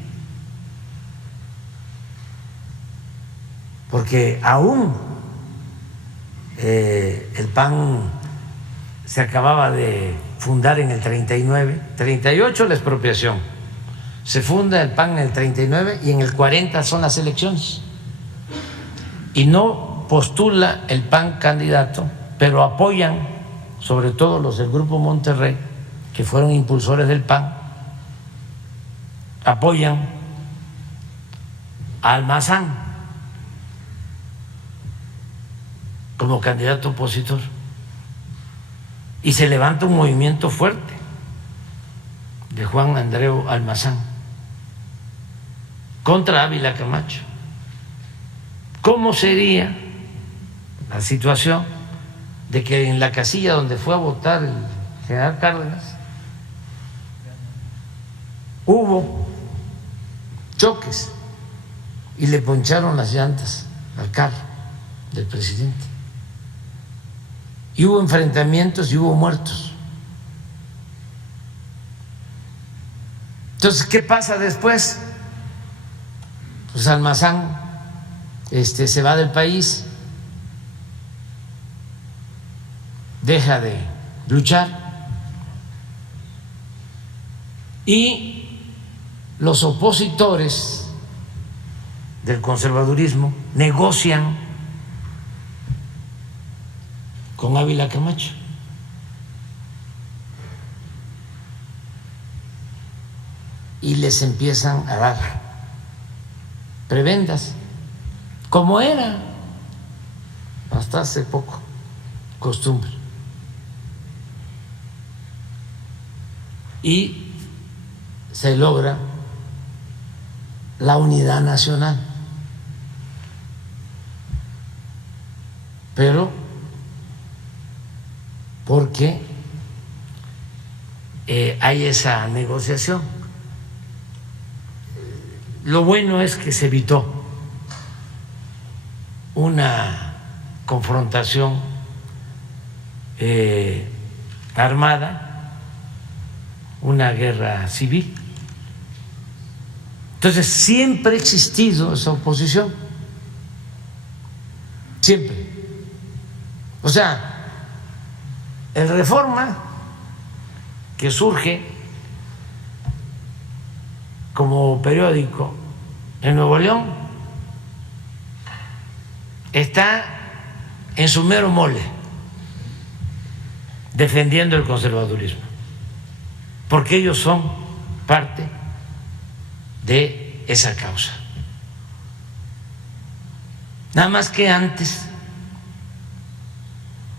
porque aún el PAN se acababa de fundar en el 39, 38 la expropiación, se funda el PAN en el 39 y en el 40 son las elecciones y no postula el PAN candidato, pero apoyan, sobre todo los del Grupo Monterrey, que fueron impulsores del PAN, apoyan a Almazán como candidato opositor y se levanta un movimiento fuerte de Juan Andreu Almazán contra Ávila Camacho. ¿Cómo sería la situación de que en la casilla donde fue a votar el general Cárdenas hubo choques y le poncharon las llantas al carro del presidente? Y hubo enfrentamientos y hubo muertos. Entonces, ¿qué pasa después? Pues Almazán se va del país, deja de luchar y los opositores del conservadurismo negocian con Ávila Camacho. Y les empiezan a dar prebendas, como era hasta hace poco costumbre. Y se logra la unidad nacional. Pero porque hay esa negociación. Lo bueno es que se evitó una confrontación armada, una guerra civil. Entonces siempre ha existido esa oposición, siempre. O sea, el Reforma, que surge como periódico en Nuevo León, está en su mero mole defendiendo el conservadurismo, porque ellos son parte de esa causa. Nada más que antes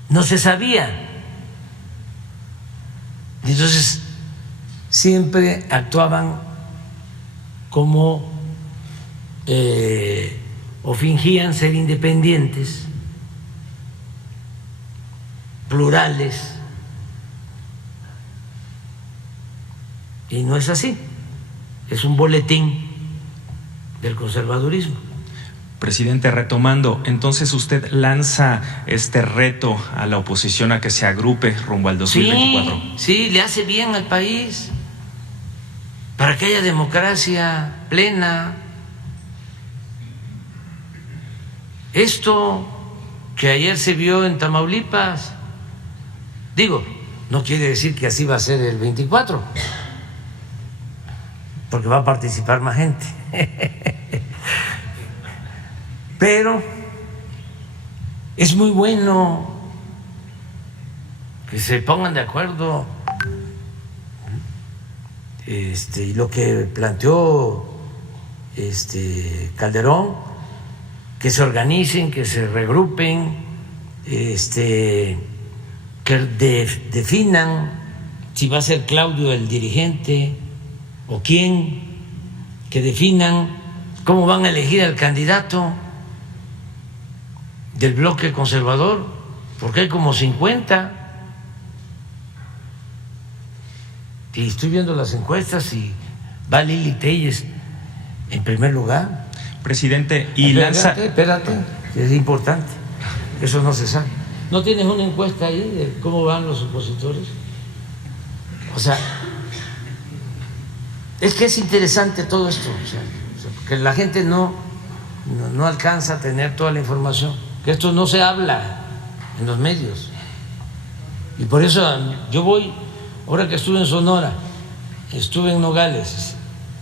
no se sabía. Entonces siempre actuaban como o fingían ser independientes, plurales, y no es así. Es un boletín del conservadurismo. Presidente, retomando, entonces usted lanza este reto a la oposición a que se agrupe rumbo al 2024. Sí, le hace bien al país. para que haya democracia plena. Esto que ayer se vio en Tamaulipas, digo, no quiere decir que así va a ser el 24, porque va a participar más gente. Pero es muy bueno que se pongan de acuerdo. Y lo que planteó Calderón, que se organicen, que se regrupen, que definan si va a ser Claudio el dirigente o quién, que definan cómo van a elegir al candidato del bloque conservador, porque hay como 50. Y estoy viendo las encuestas y va Lili Telles en primer lugar. Presidente, y lanza... Espérate, es importante, eso no se sabe. ¿No tienes una encuesta ahí de cómo van los opositores? O sea, es que es interesante todo esto, o sea, porque la gente no alcanza a tener toda la información, que esto no se habla en los medios. Y por eso yo voy, ahora que estuve en Sonora, estuve en Nogales,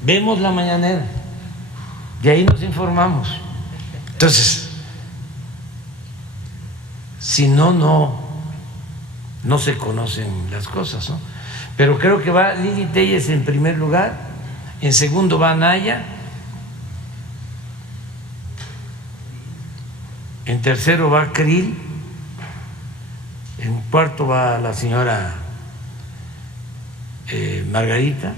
vemos la mañanera, de ahí nos informamos. Entonces, si no se conocen las cosas, ¿no? Pero creo que va Lili Telles en primer lugar, en segundo va Anaya, en tercero va Krill, en cuarto va la señora Margarita.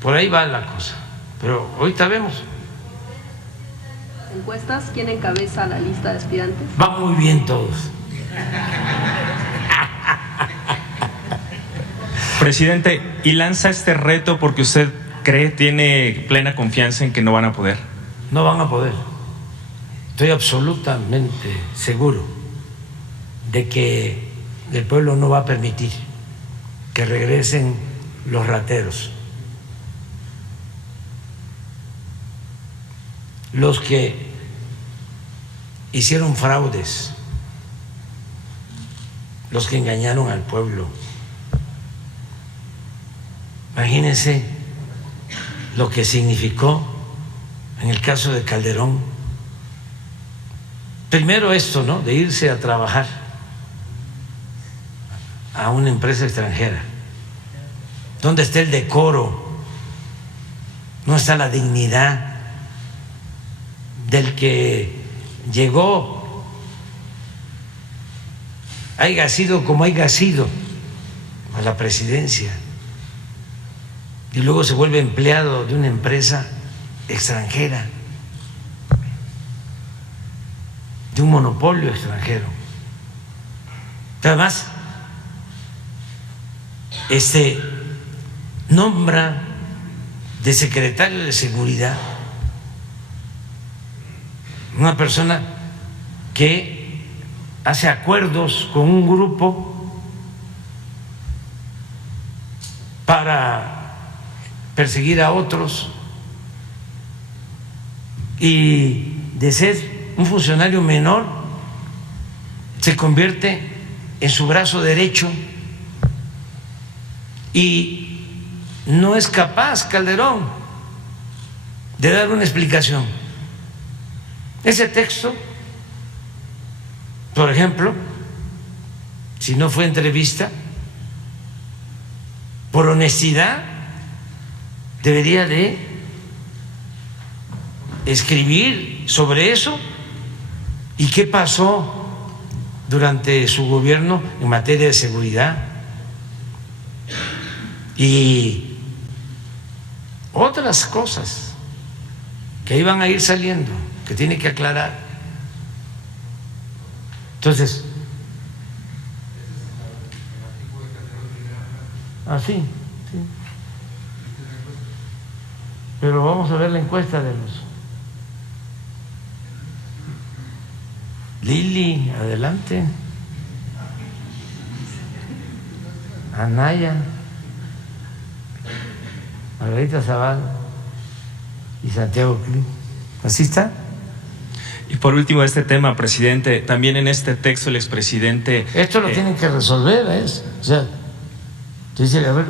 Por ahí va la cosa, pero ahorita vemos. Encuestas, ¿quién encabeza la lista de aspirantes? Va muy bien todos. Presidente, y lanza este reto porque usted tiene plena confianza en que no van a poder. No van a poder. Estoy absolutamente seguro de que el pueblo no va a permitir que regresen los rateros, los que hicieron fraudes, los que engañaron al pueblo. Imagínense lo que significó en el caso de Calderón. Primero esto, ¿no?, de irse a trabajar a una empresa extranjera. ¿Dónde está el decoro? ¿No está la dignidad del que llegó, haya sido como haya sido, a la presidencia, y luego se vuelve empleado de una empresa extranjera, de un monopolio extranjero? Pero además, nombra de secretario de Seguridad una persona que hace acuerdos con un grupo para perseguir a otros, y de ser un funcionario menor se convierte en su brazo derecho, y no es capaz Calderón de dar una explicación. Ese texto, por ejemplo, si no fue entrevista, por honestidad debería de escribir sobre eso y qué pasó durante su gobierno en materia de seguridad y otras cosas que iban a ir saliendo, que tiene que aclarar. Entonces, así, sí. Pero vamos a ver la encuesta de los... Lili, adelante. Anaya, Margarita Zavala y Santiago Krill. ¿Así está? Y por último, este tema, presidente, también en este texto el expresidente... Esto lo tienen que resolver, ¿ves? O sea, dice, a ver,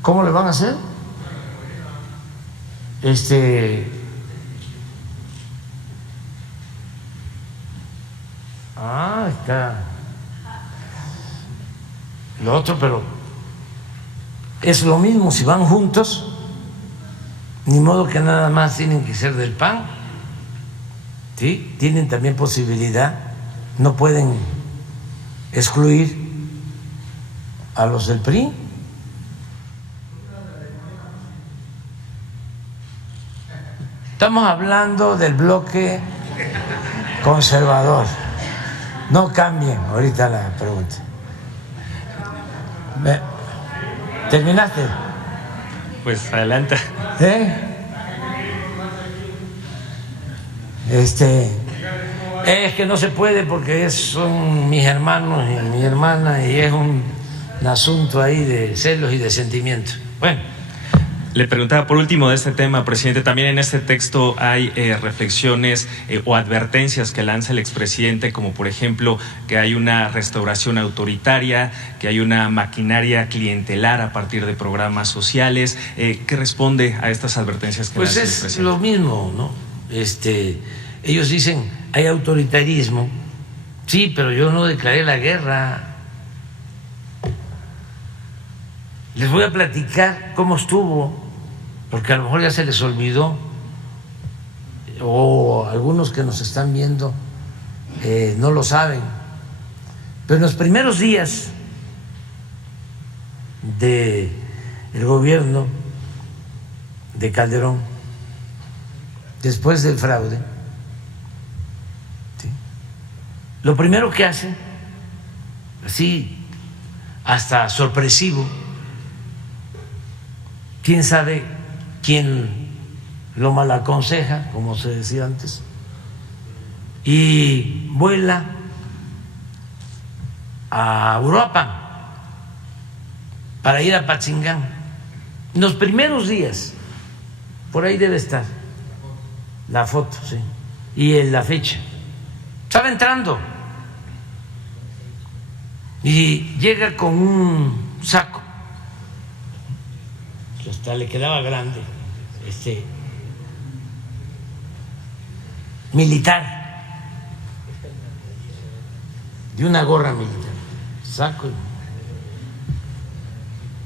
¿cómo le van a hacer? Está lo otro, pero es lo mismo si van juntos, ni modo que nada más tienen que ser del PAN, ¿sí? Tienen también posibilidad, no pueden excluir a los del PRI. Estamos hablando del bloque conservador. No cambien ahorita la pregunta. ¿Terminaste? Pues adelante. Es que no se puede porque son mis hermanos y mi hermana y es un asunto ahí de celos y de sentimientos. Bueno. Le preguntaba por último de este tema, presidente, también en este texto hay reflexiones o advertencias que lanza el expresidente, como por ejemplo que hay una restauración autoritaria, que hay una maquinaria clientelar a partir de programas sociales. ¿Qué responde a estas advertencias que lanza el expresidente? Pues es lo mismo, ¿no? Ellos dicen, hay autoritarismo. Sí, pero yo no declaré la guerra. Les voy a platicar cómo estuvo, porque a lo mejor ya se les olvidó, o algunos que nos están viendo no lo saben. Pero en los primeros días del gobierno de Calderón, después del fraude, ¿sí?, lo primero que hace, así hasta sorpresivo, quién sabe quién lo malaconseja, como se decía antes, y vuela a Uruapan para ir a Patzingán. En los primeros días, por ahí debe estar la foto, sí, y en la fecha. Estaba entrando y llega con un saco, que hasta le quedaba grande, militar, de una gorra militar, saco.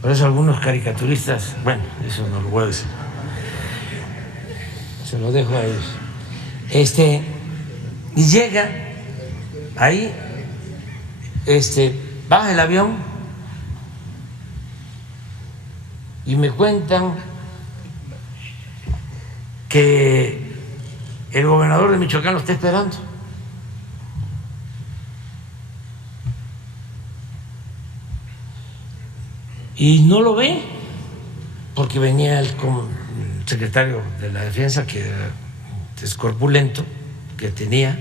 Por eso algunos caricaturistas, bueno, eso no lo voy a decir, se lo dejo a ellos. Y llega ahí, baja el avión y me cuentan que el gobernador de Michoacán lo está esperando. Y no lo ve, porque venía el secretario de la Defensa, que es corpulento, que tenía,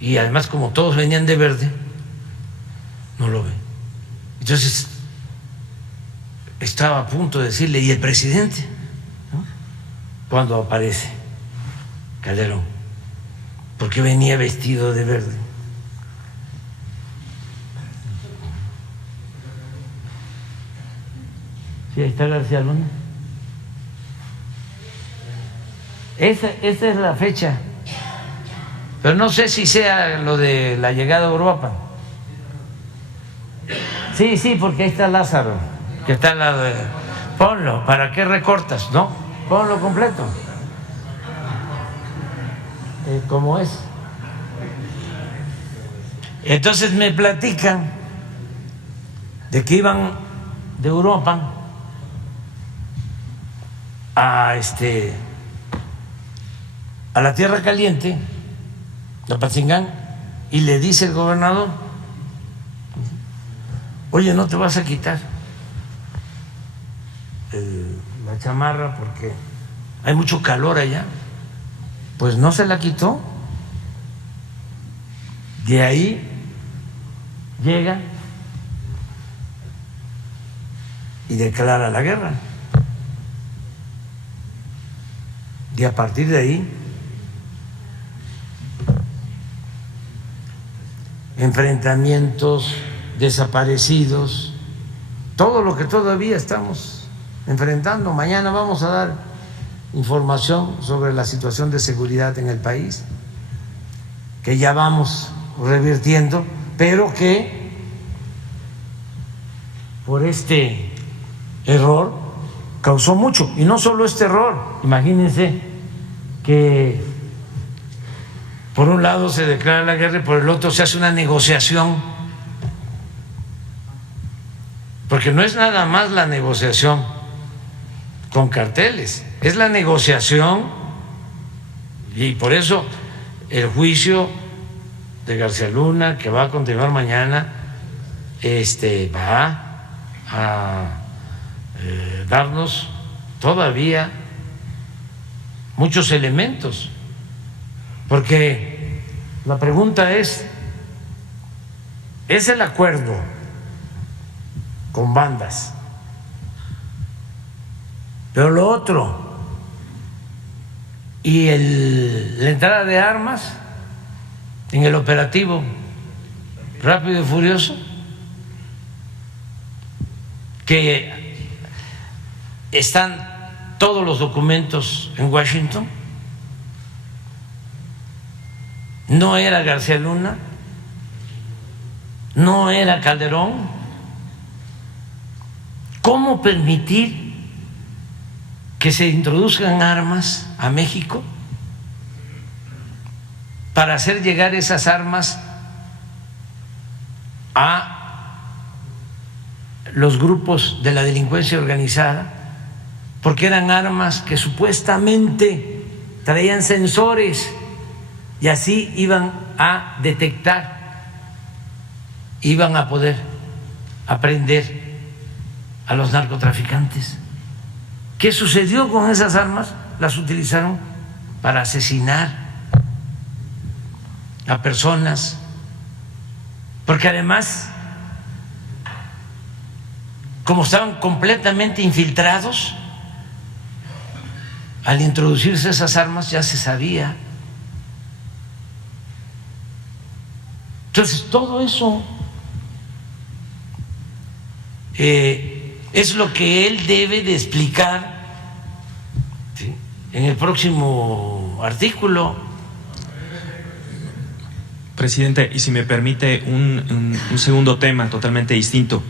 y además como todos venían de verde, no lo ve. Entonces estaba a punto de decirle, ¿y el presidente? ¿No? Cuando aparece Calderón, porque venía vestido de verde. Sí, ahí está García Luna. Esa es la fecha, pero no sé si sea lo de la llegada a Uruapan. Sí, porque ahí está Lázaro, que está al lado de... Ponlo, ¿para qué recortas? No, ponlo completo, como es. Entonces me platican de que iban de Uruapan a la Tierra Caliente, a Patzingán, y le dice el gobernador, oye, no te vas a quitar la chamarra porque hay mucho calor allá. Pues no se la quitó. De ahí llega y declara la guerra. Y a partir de ahí, enfrentamientos, desaparecidos, todo lo que todavía estamos enfrentando. Mañana vamos a dar información sobre la situación de seguridad en el país, que ya vamos revirtiendo, pero que por este error causó mucho. Y no solo este error, imagínense que por un lado se declara la guerra y por el otro se hace una negociación, porque no es nada más la negociación con carteles, es la negociación, y por eso el juicio de García Luna, que va a continuar mañana, va a darnos todavía muchos elementos, porque la pregunta es el acuerdo con bandas, pero lo otro, y la entrada de armas en el operativo Rápido y Furioso, que están todos los documentos en Washington, no era García Luna, no era Calderón. ¿Cómo permitir que se introduzcan armas a México para hacer llegar esas armas a los grupos de la delincuencia organizada? Porque eran armas que supuestamente traían sensores y así iban a detectar, iban a poder aprender a los narcotraficantes. ¿Qué sucedió con esas armas? Las utilizaron para asesinar a personas, porque además, como estaban completamente infiltrados, al introducirse esas armas ya se sabía. Entonces, todo eso es lo que él debe de explicar, ¿sí?, en el próximo artículo. Presidente, y si me permite un segundo tema totalmente distinto.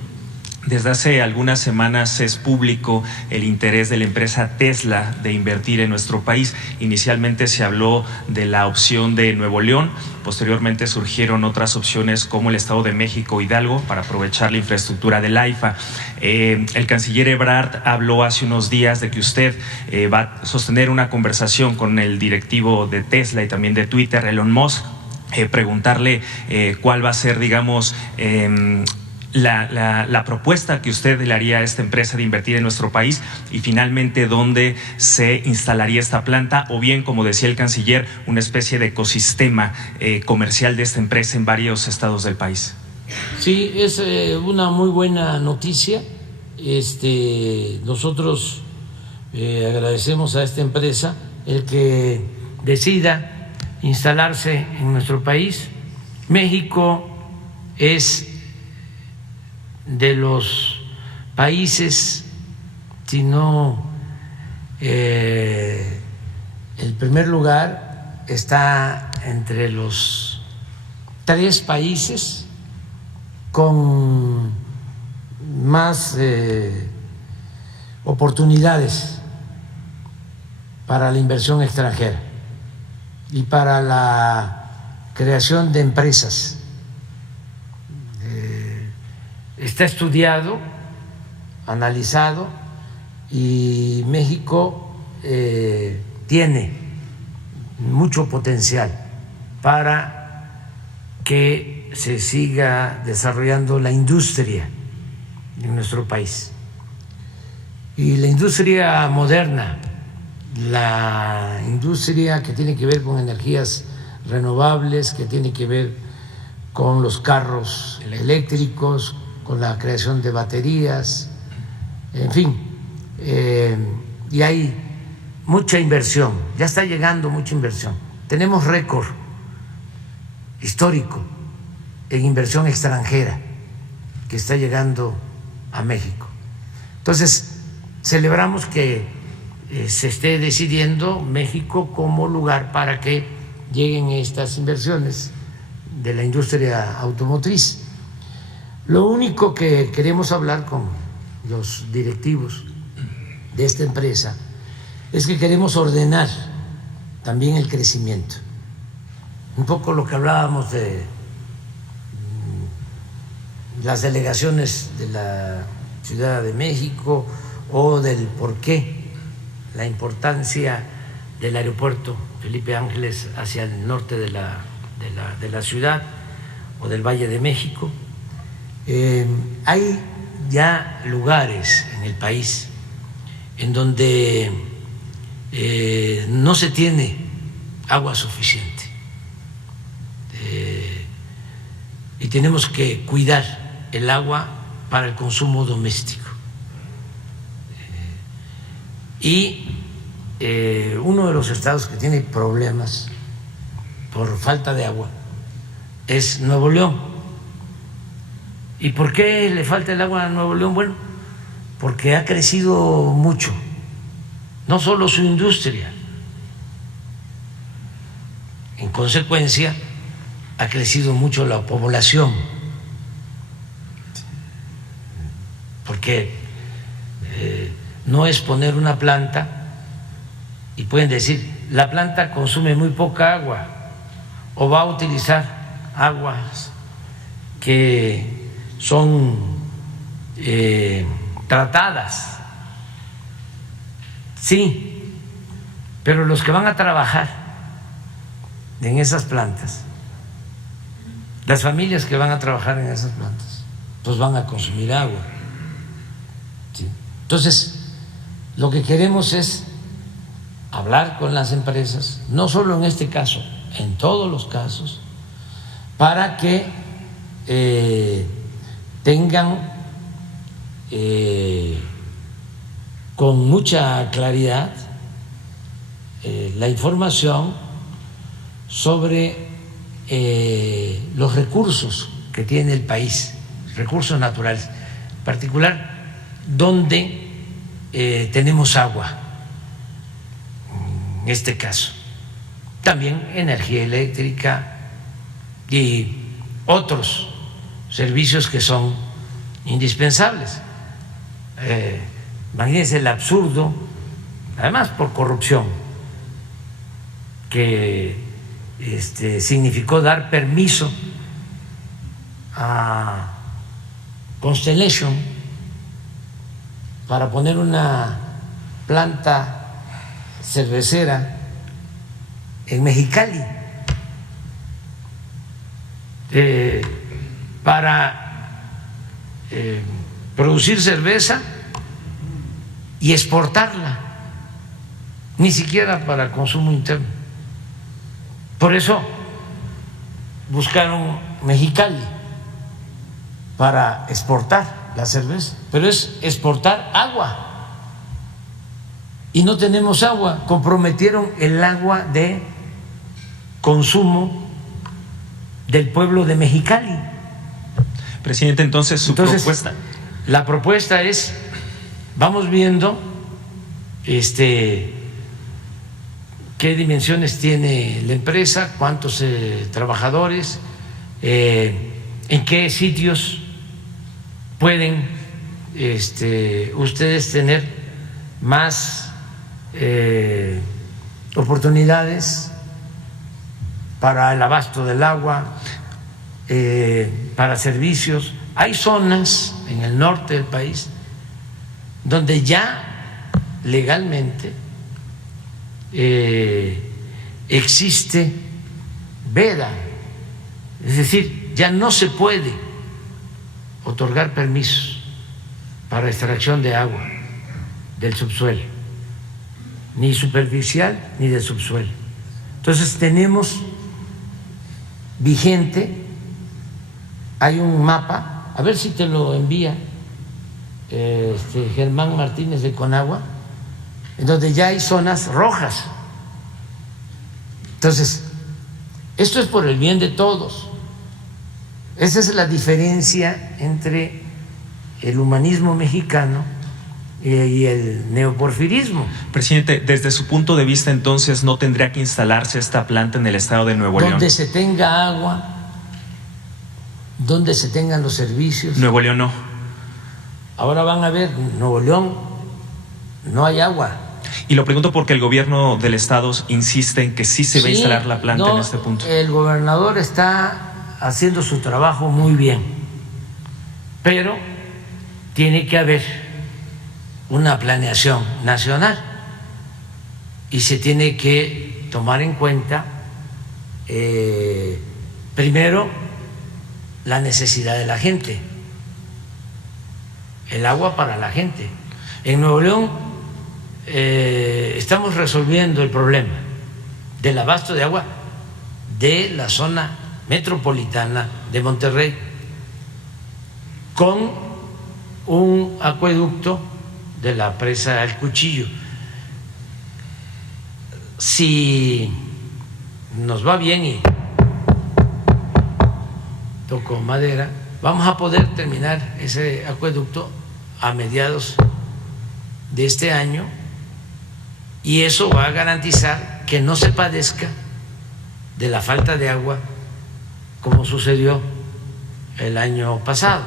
Desde hace algunas semanas es público el interés de la empresa Tesla de invertir en nuestro país. Inicialmente se habló de la opción de Nuevo León, posteriormente surgieron otras opciones como el Estado de México, Hidalgo, para aprovechar la infraestructura del AIFA. El canciller Ebrard habló hace unos días de que usted va a sostener una conversación con el directivo de Tesla y también de Twitter, Elon Musk, preguntarle cuál va a ser, digamos, la propuesta que usted le haría a esta empresa de invertir en nuestro país y finalmente dónde se instalaría esta planta, o bien, como decía el canciller, una especie de ecosistema comercial de esta empresa en varios estados del país. Sí, es una muy buena noticia. Nosotros agradecemos a esta empresa el que decida instalarse en nuestro país. México es de los países, si no el primer lugar, está entre los 3 países con más oportunidades para la inversión extranjera y para la creación de empresas. Está estudiado, analizado, y México tiene mucho potencial para que se siga desarrollando la industria en nuestro país. Y la industria moderna, la industria que tiene que ver con energías renovables, que tiene que ver con los carros eléctricos, con la creación de baterías, en fin, y hay mucha inversión, ya está llegando mucha inversión. Tenemos récord histórico en inversión extranjera que está llegando a México. Entonces, celebramos que se esté decidiendo México como lugar para que lleguen estas inversiones de la industria automotriz. Lo único que queremos hablar con los directivos de esta empresa es que queremos ordenar también el crecimiento. Un poco lo que hablábamos de las delegaciones de la Ciudad de México o del por qué la importancia del aeropuerto Felipe Ángeles hacia el norte de la ciudad o del Valle de México. Hay ya lugares en el país en donde no se tiene agua suficiente y tenemos que cuidar el agua para el consumo doméstico. Y uno de los estados que tiene problemas por falta de agua es Nuevo León. ¿Y por qué le falta el agua a Nuevo León? Bueno, porque ha crecido mucho, no solo su industria, en consecuencia ha crecido mucho la población, porque no es poner una planta y pueden decir, la planta consume muy poca agua o va a utilizar aguas que son tratadas. Sí, pero los que van a trabajar en esas plantas, las familias que van a trabajar en esas plantas, pues van a consumir agua. ¿Sí? Entonces, lo que queremos es hablar con las empresas, no solo en este caso, en todos los casos, para que tengan con mucha claridad la información sobre los recursos que tiene el país, recursos naturales, en particular donde tenemos agua, en este caso, también energía eléctrica y otros servicios que son indispensables. Imagínense el absurdo, además por corrupción, que significó dar permiso a Constellation para poner una planta cervecera en Mexicali para producir cerveza y exportarla, ni siquiera para consumo interno. Por eso buscaron Mexicali para exportar la cerveza, pero es exportar agua y no tenemos agua. Comprometieron el agua de consumo del pueblo de Mexicali. Presidente, entonces su propuesta. La propuesta es, vamos viendo qué dimensiones tiene la empresa, cuántos trabajadores, en qué sitios pueden ustedes tener más oportunidades para el abasto del agua, para servicios. Hay zonas en el norte del país donde ya legalmente existe veda, es decir, ya no se puede otorgar permisos para extracción de agua del subsuelo, ni superficial ni del subsuelo. Entonces tenemos vigente, hay un mapa, a ver si te lo envía Germán Martínez de Conagua, en donde ya hay zonas rojas. Entonces, esto es por el bien de todos. Esa es la diferencia entre el humanismo mexicano y el neoporfirismo. Presidente, desde su punto de vista, entonces, ¿no tendría que instalarse esta planta en el estado de Nuevo León? Donde se tenga agua, donde se tengan los servicios. Nuevo León no. Ahora van a ver, Nuevo León no hay agua. Y lo pregunto porque el gobierno del estado insiste en que sí se va a instalar la planta en este punto. El gobernador está haciendo su trabajo muy bien, pero tiene que haber una planeación nacional y se tiene que tomar en cuenta primero la necesidad de la gente, el agua para la gente. En Nuevo León estamos resolviendo el problema del abasto de agua de la zona metropolitana de Monterrey con un acueducto de la presa El Cuchillo. Si nos va bien y toco madera, vamos a poder terminar ese acueducto a mediados de este año y eso va a garantizar que no se padezca de la falta de agua como sucedió el año pasado.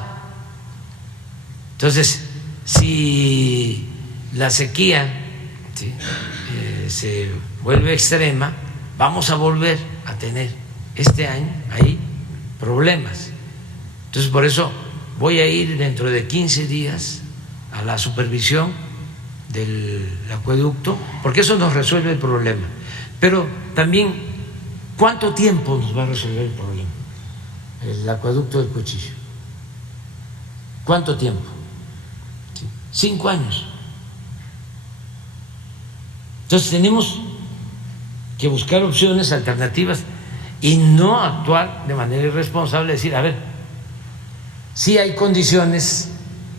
Entonces, si la sequía se vuelve extrema, vamos a volver a tener este año ahí problemas. Entonces, por eso voy a ir dentro de 15 días a la supervisión del acueducto, porque eso nos resuelve el problema. Pero también, ¿cuánto tiempo nos va a resolver el problema? El acueducto del Cuchillo. ¿Cuánto tiempo? 5 años. Entonces tenemos que buscar opciones alternativas y no actuar de manera irresponsable, decir, a ver, sí hay condiciones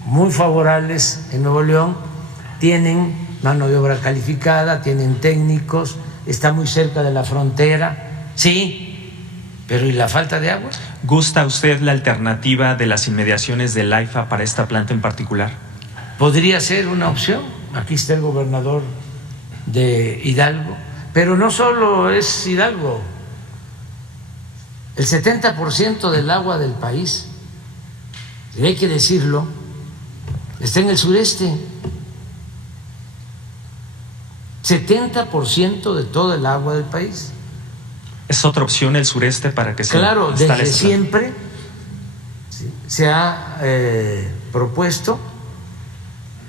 muy favorables en Nuevo León, tienen mano de obra calificada, tienen técnicos, está muy cerca de la frontera, sí, pero ¿y la falta de agua? ¿Gusta usted la alternativa de las inmediaciones del AIFA para esta planta en particular? Podría ser una opción. Aquí está el gobernador de Hidalgo, pero no solo es Hidalgo, el 70% del agua del país, y hay que decirlo, está en el sureste. 70% de todo el agua del país. ¿Es otra opción el sureste para que se Claro, desde siempre se ha propuesto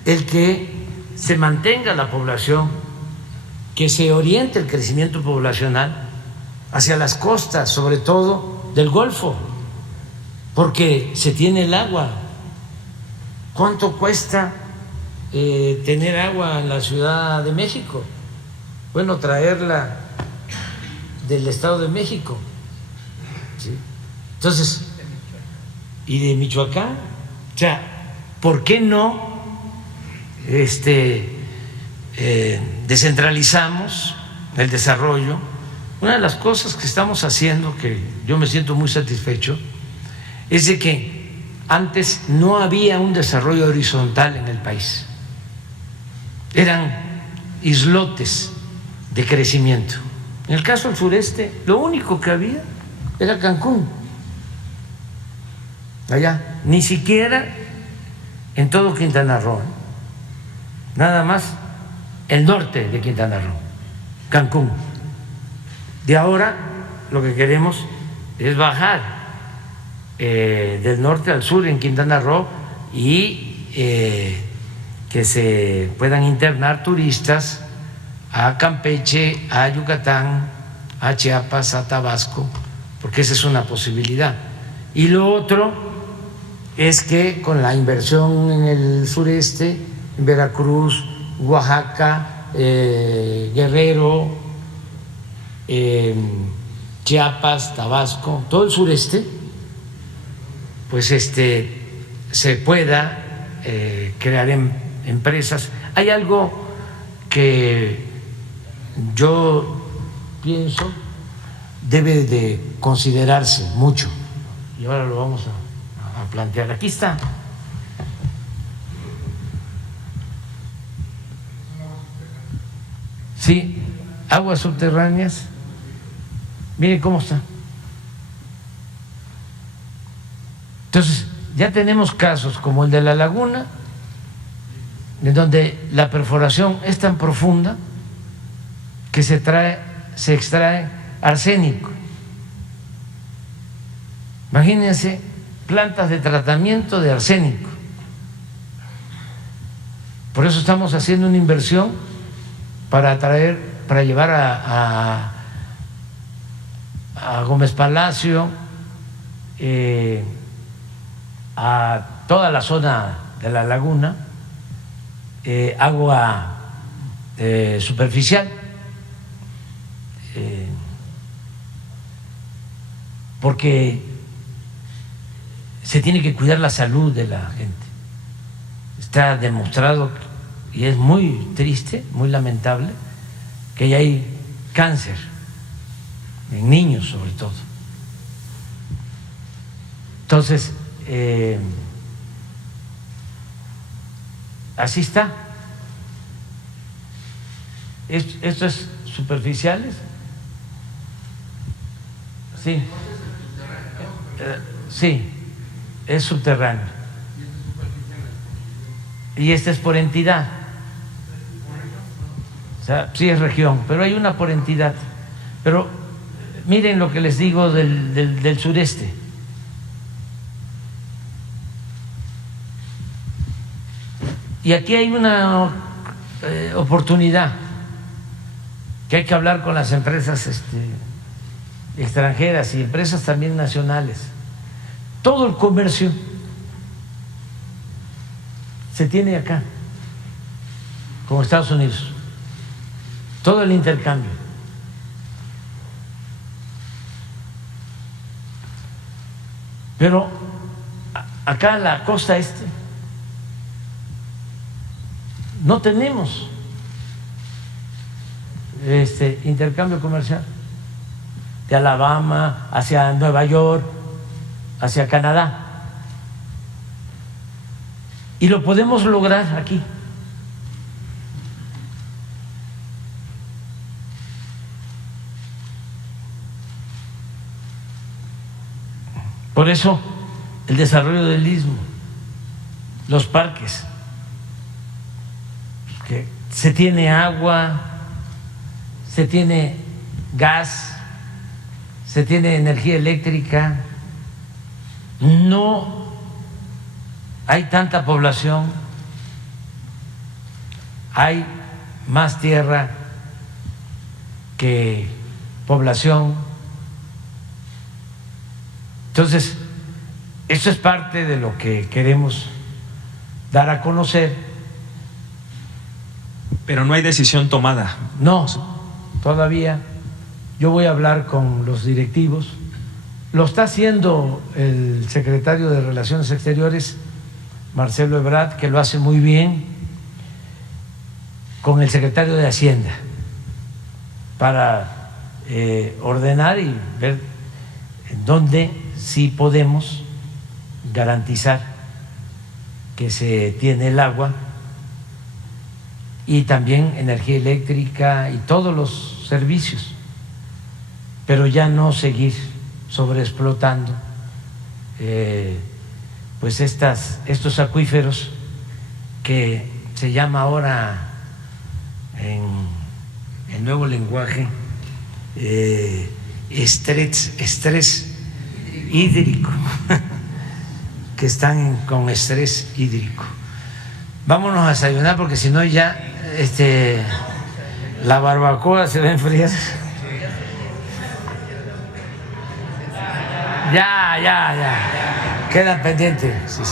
el que se mantenga la población, que se oriente el crecimiento poblacional hacia las costas, sobre todo del Golfo, porque se tiene el agua. ¿Cuánto cuesta tener agua en la Ciudad de México? Bueno, traerla del Estado de México, ¿sí? Entonces, y de Michoacán, o sea, ¿por qué no descentralizamos el desarrollo? Una de las cosas que estamos haciendo, que yo me siento muy satisfecho, es de que antes no había un desarrollo horizontal en el país, eran islotes de crecimiento. En el caso del sureste, lo único que había era Cancún, allá, ni siquiera en todo Quintana Roo, nada más el norte de Quintana Roo, Cancún. De ahora lo que queremos es bajar del norte al sur en Quintana Roo y que se puedan internar turistas a Campeche, a Yucatán, a Chiapas, a Tabasco, porque esa es una posibilidad. Y lo otro es que con la inversión en el sureste, en Veracruz, Oaxaca, Guerrero, Chiapas, Tabasco, todo el sureste, pues se pueda crear empresas. Hay algo que yo pienso debe de considerarse mucho y ahora lo vamos a plantear. Aquí está. Sí, aguas subterráneas. Miren cómo está. Entonces, ya tenemos casos como el de la laguna, en donde la perforación es tan profunda que se extrae arsénico. Imagínense plantas de tratamiento de arsénico. Por eso estamos haciendo una inversión para llevar a Gómez Palacio, a toda la zona de la laguna, agua superficial, porque se tiene que cuidar la salud de la gente. Está demostrado, y es muy triste, muy lamentable, que ya hay cáncer en niños sobre todo. Entonces, así está. Esto es superficiales. Sí. Sí, es subterráneo. Y este es por entidad. O sea, sí es región, pero hay una por entidad. Pero miren lo que les digo del sureste. Y aquí hay una oportunidad que hay que hablar con las empresas extranjeras y empresas también nacionales. Todo el comercio se tiene acá, con Estados Unidos. Todo el intercambio. Pero acá en la costa este no tenemos intercambio comercial de Alabama hacia Nueva York, hacia Canadá, y lo podemos lograr aquí. Por eso el desarrollo del istmo, los parques, que se tiene agua, se tiene gas, se tiene energía eléctrica, no hay tanta población, hay más tierra que población. Entonces, esto es parte de lo que queremos dar a conocer. Pero no hay decisión tomada. No, todavía. Yo voy a hablar con los directivos. Lo está haciendo el secretario de Relaciones Exteriores, Marcelo Ebrard, que lo hace muy bien, con el secretario de Hacienda, para ordenar y ver en dónde sí podemos garantizar que se tiene el agua y también energía eléctrica y todos los servicios, pero ya no seguir sobreexplotando pues estos acuíferos que se llama ahora en el nuevo lenguaje estrés hídrico, que están con estrés hídrico. Vámonos a desayunar porque si no ya la barbacoa se va a enfriar. Ya. Quedan pendientes. Sí.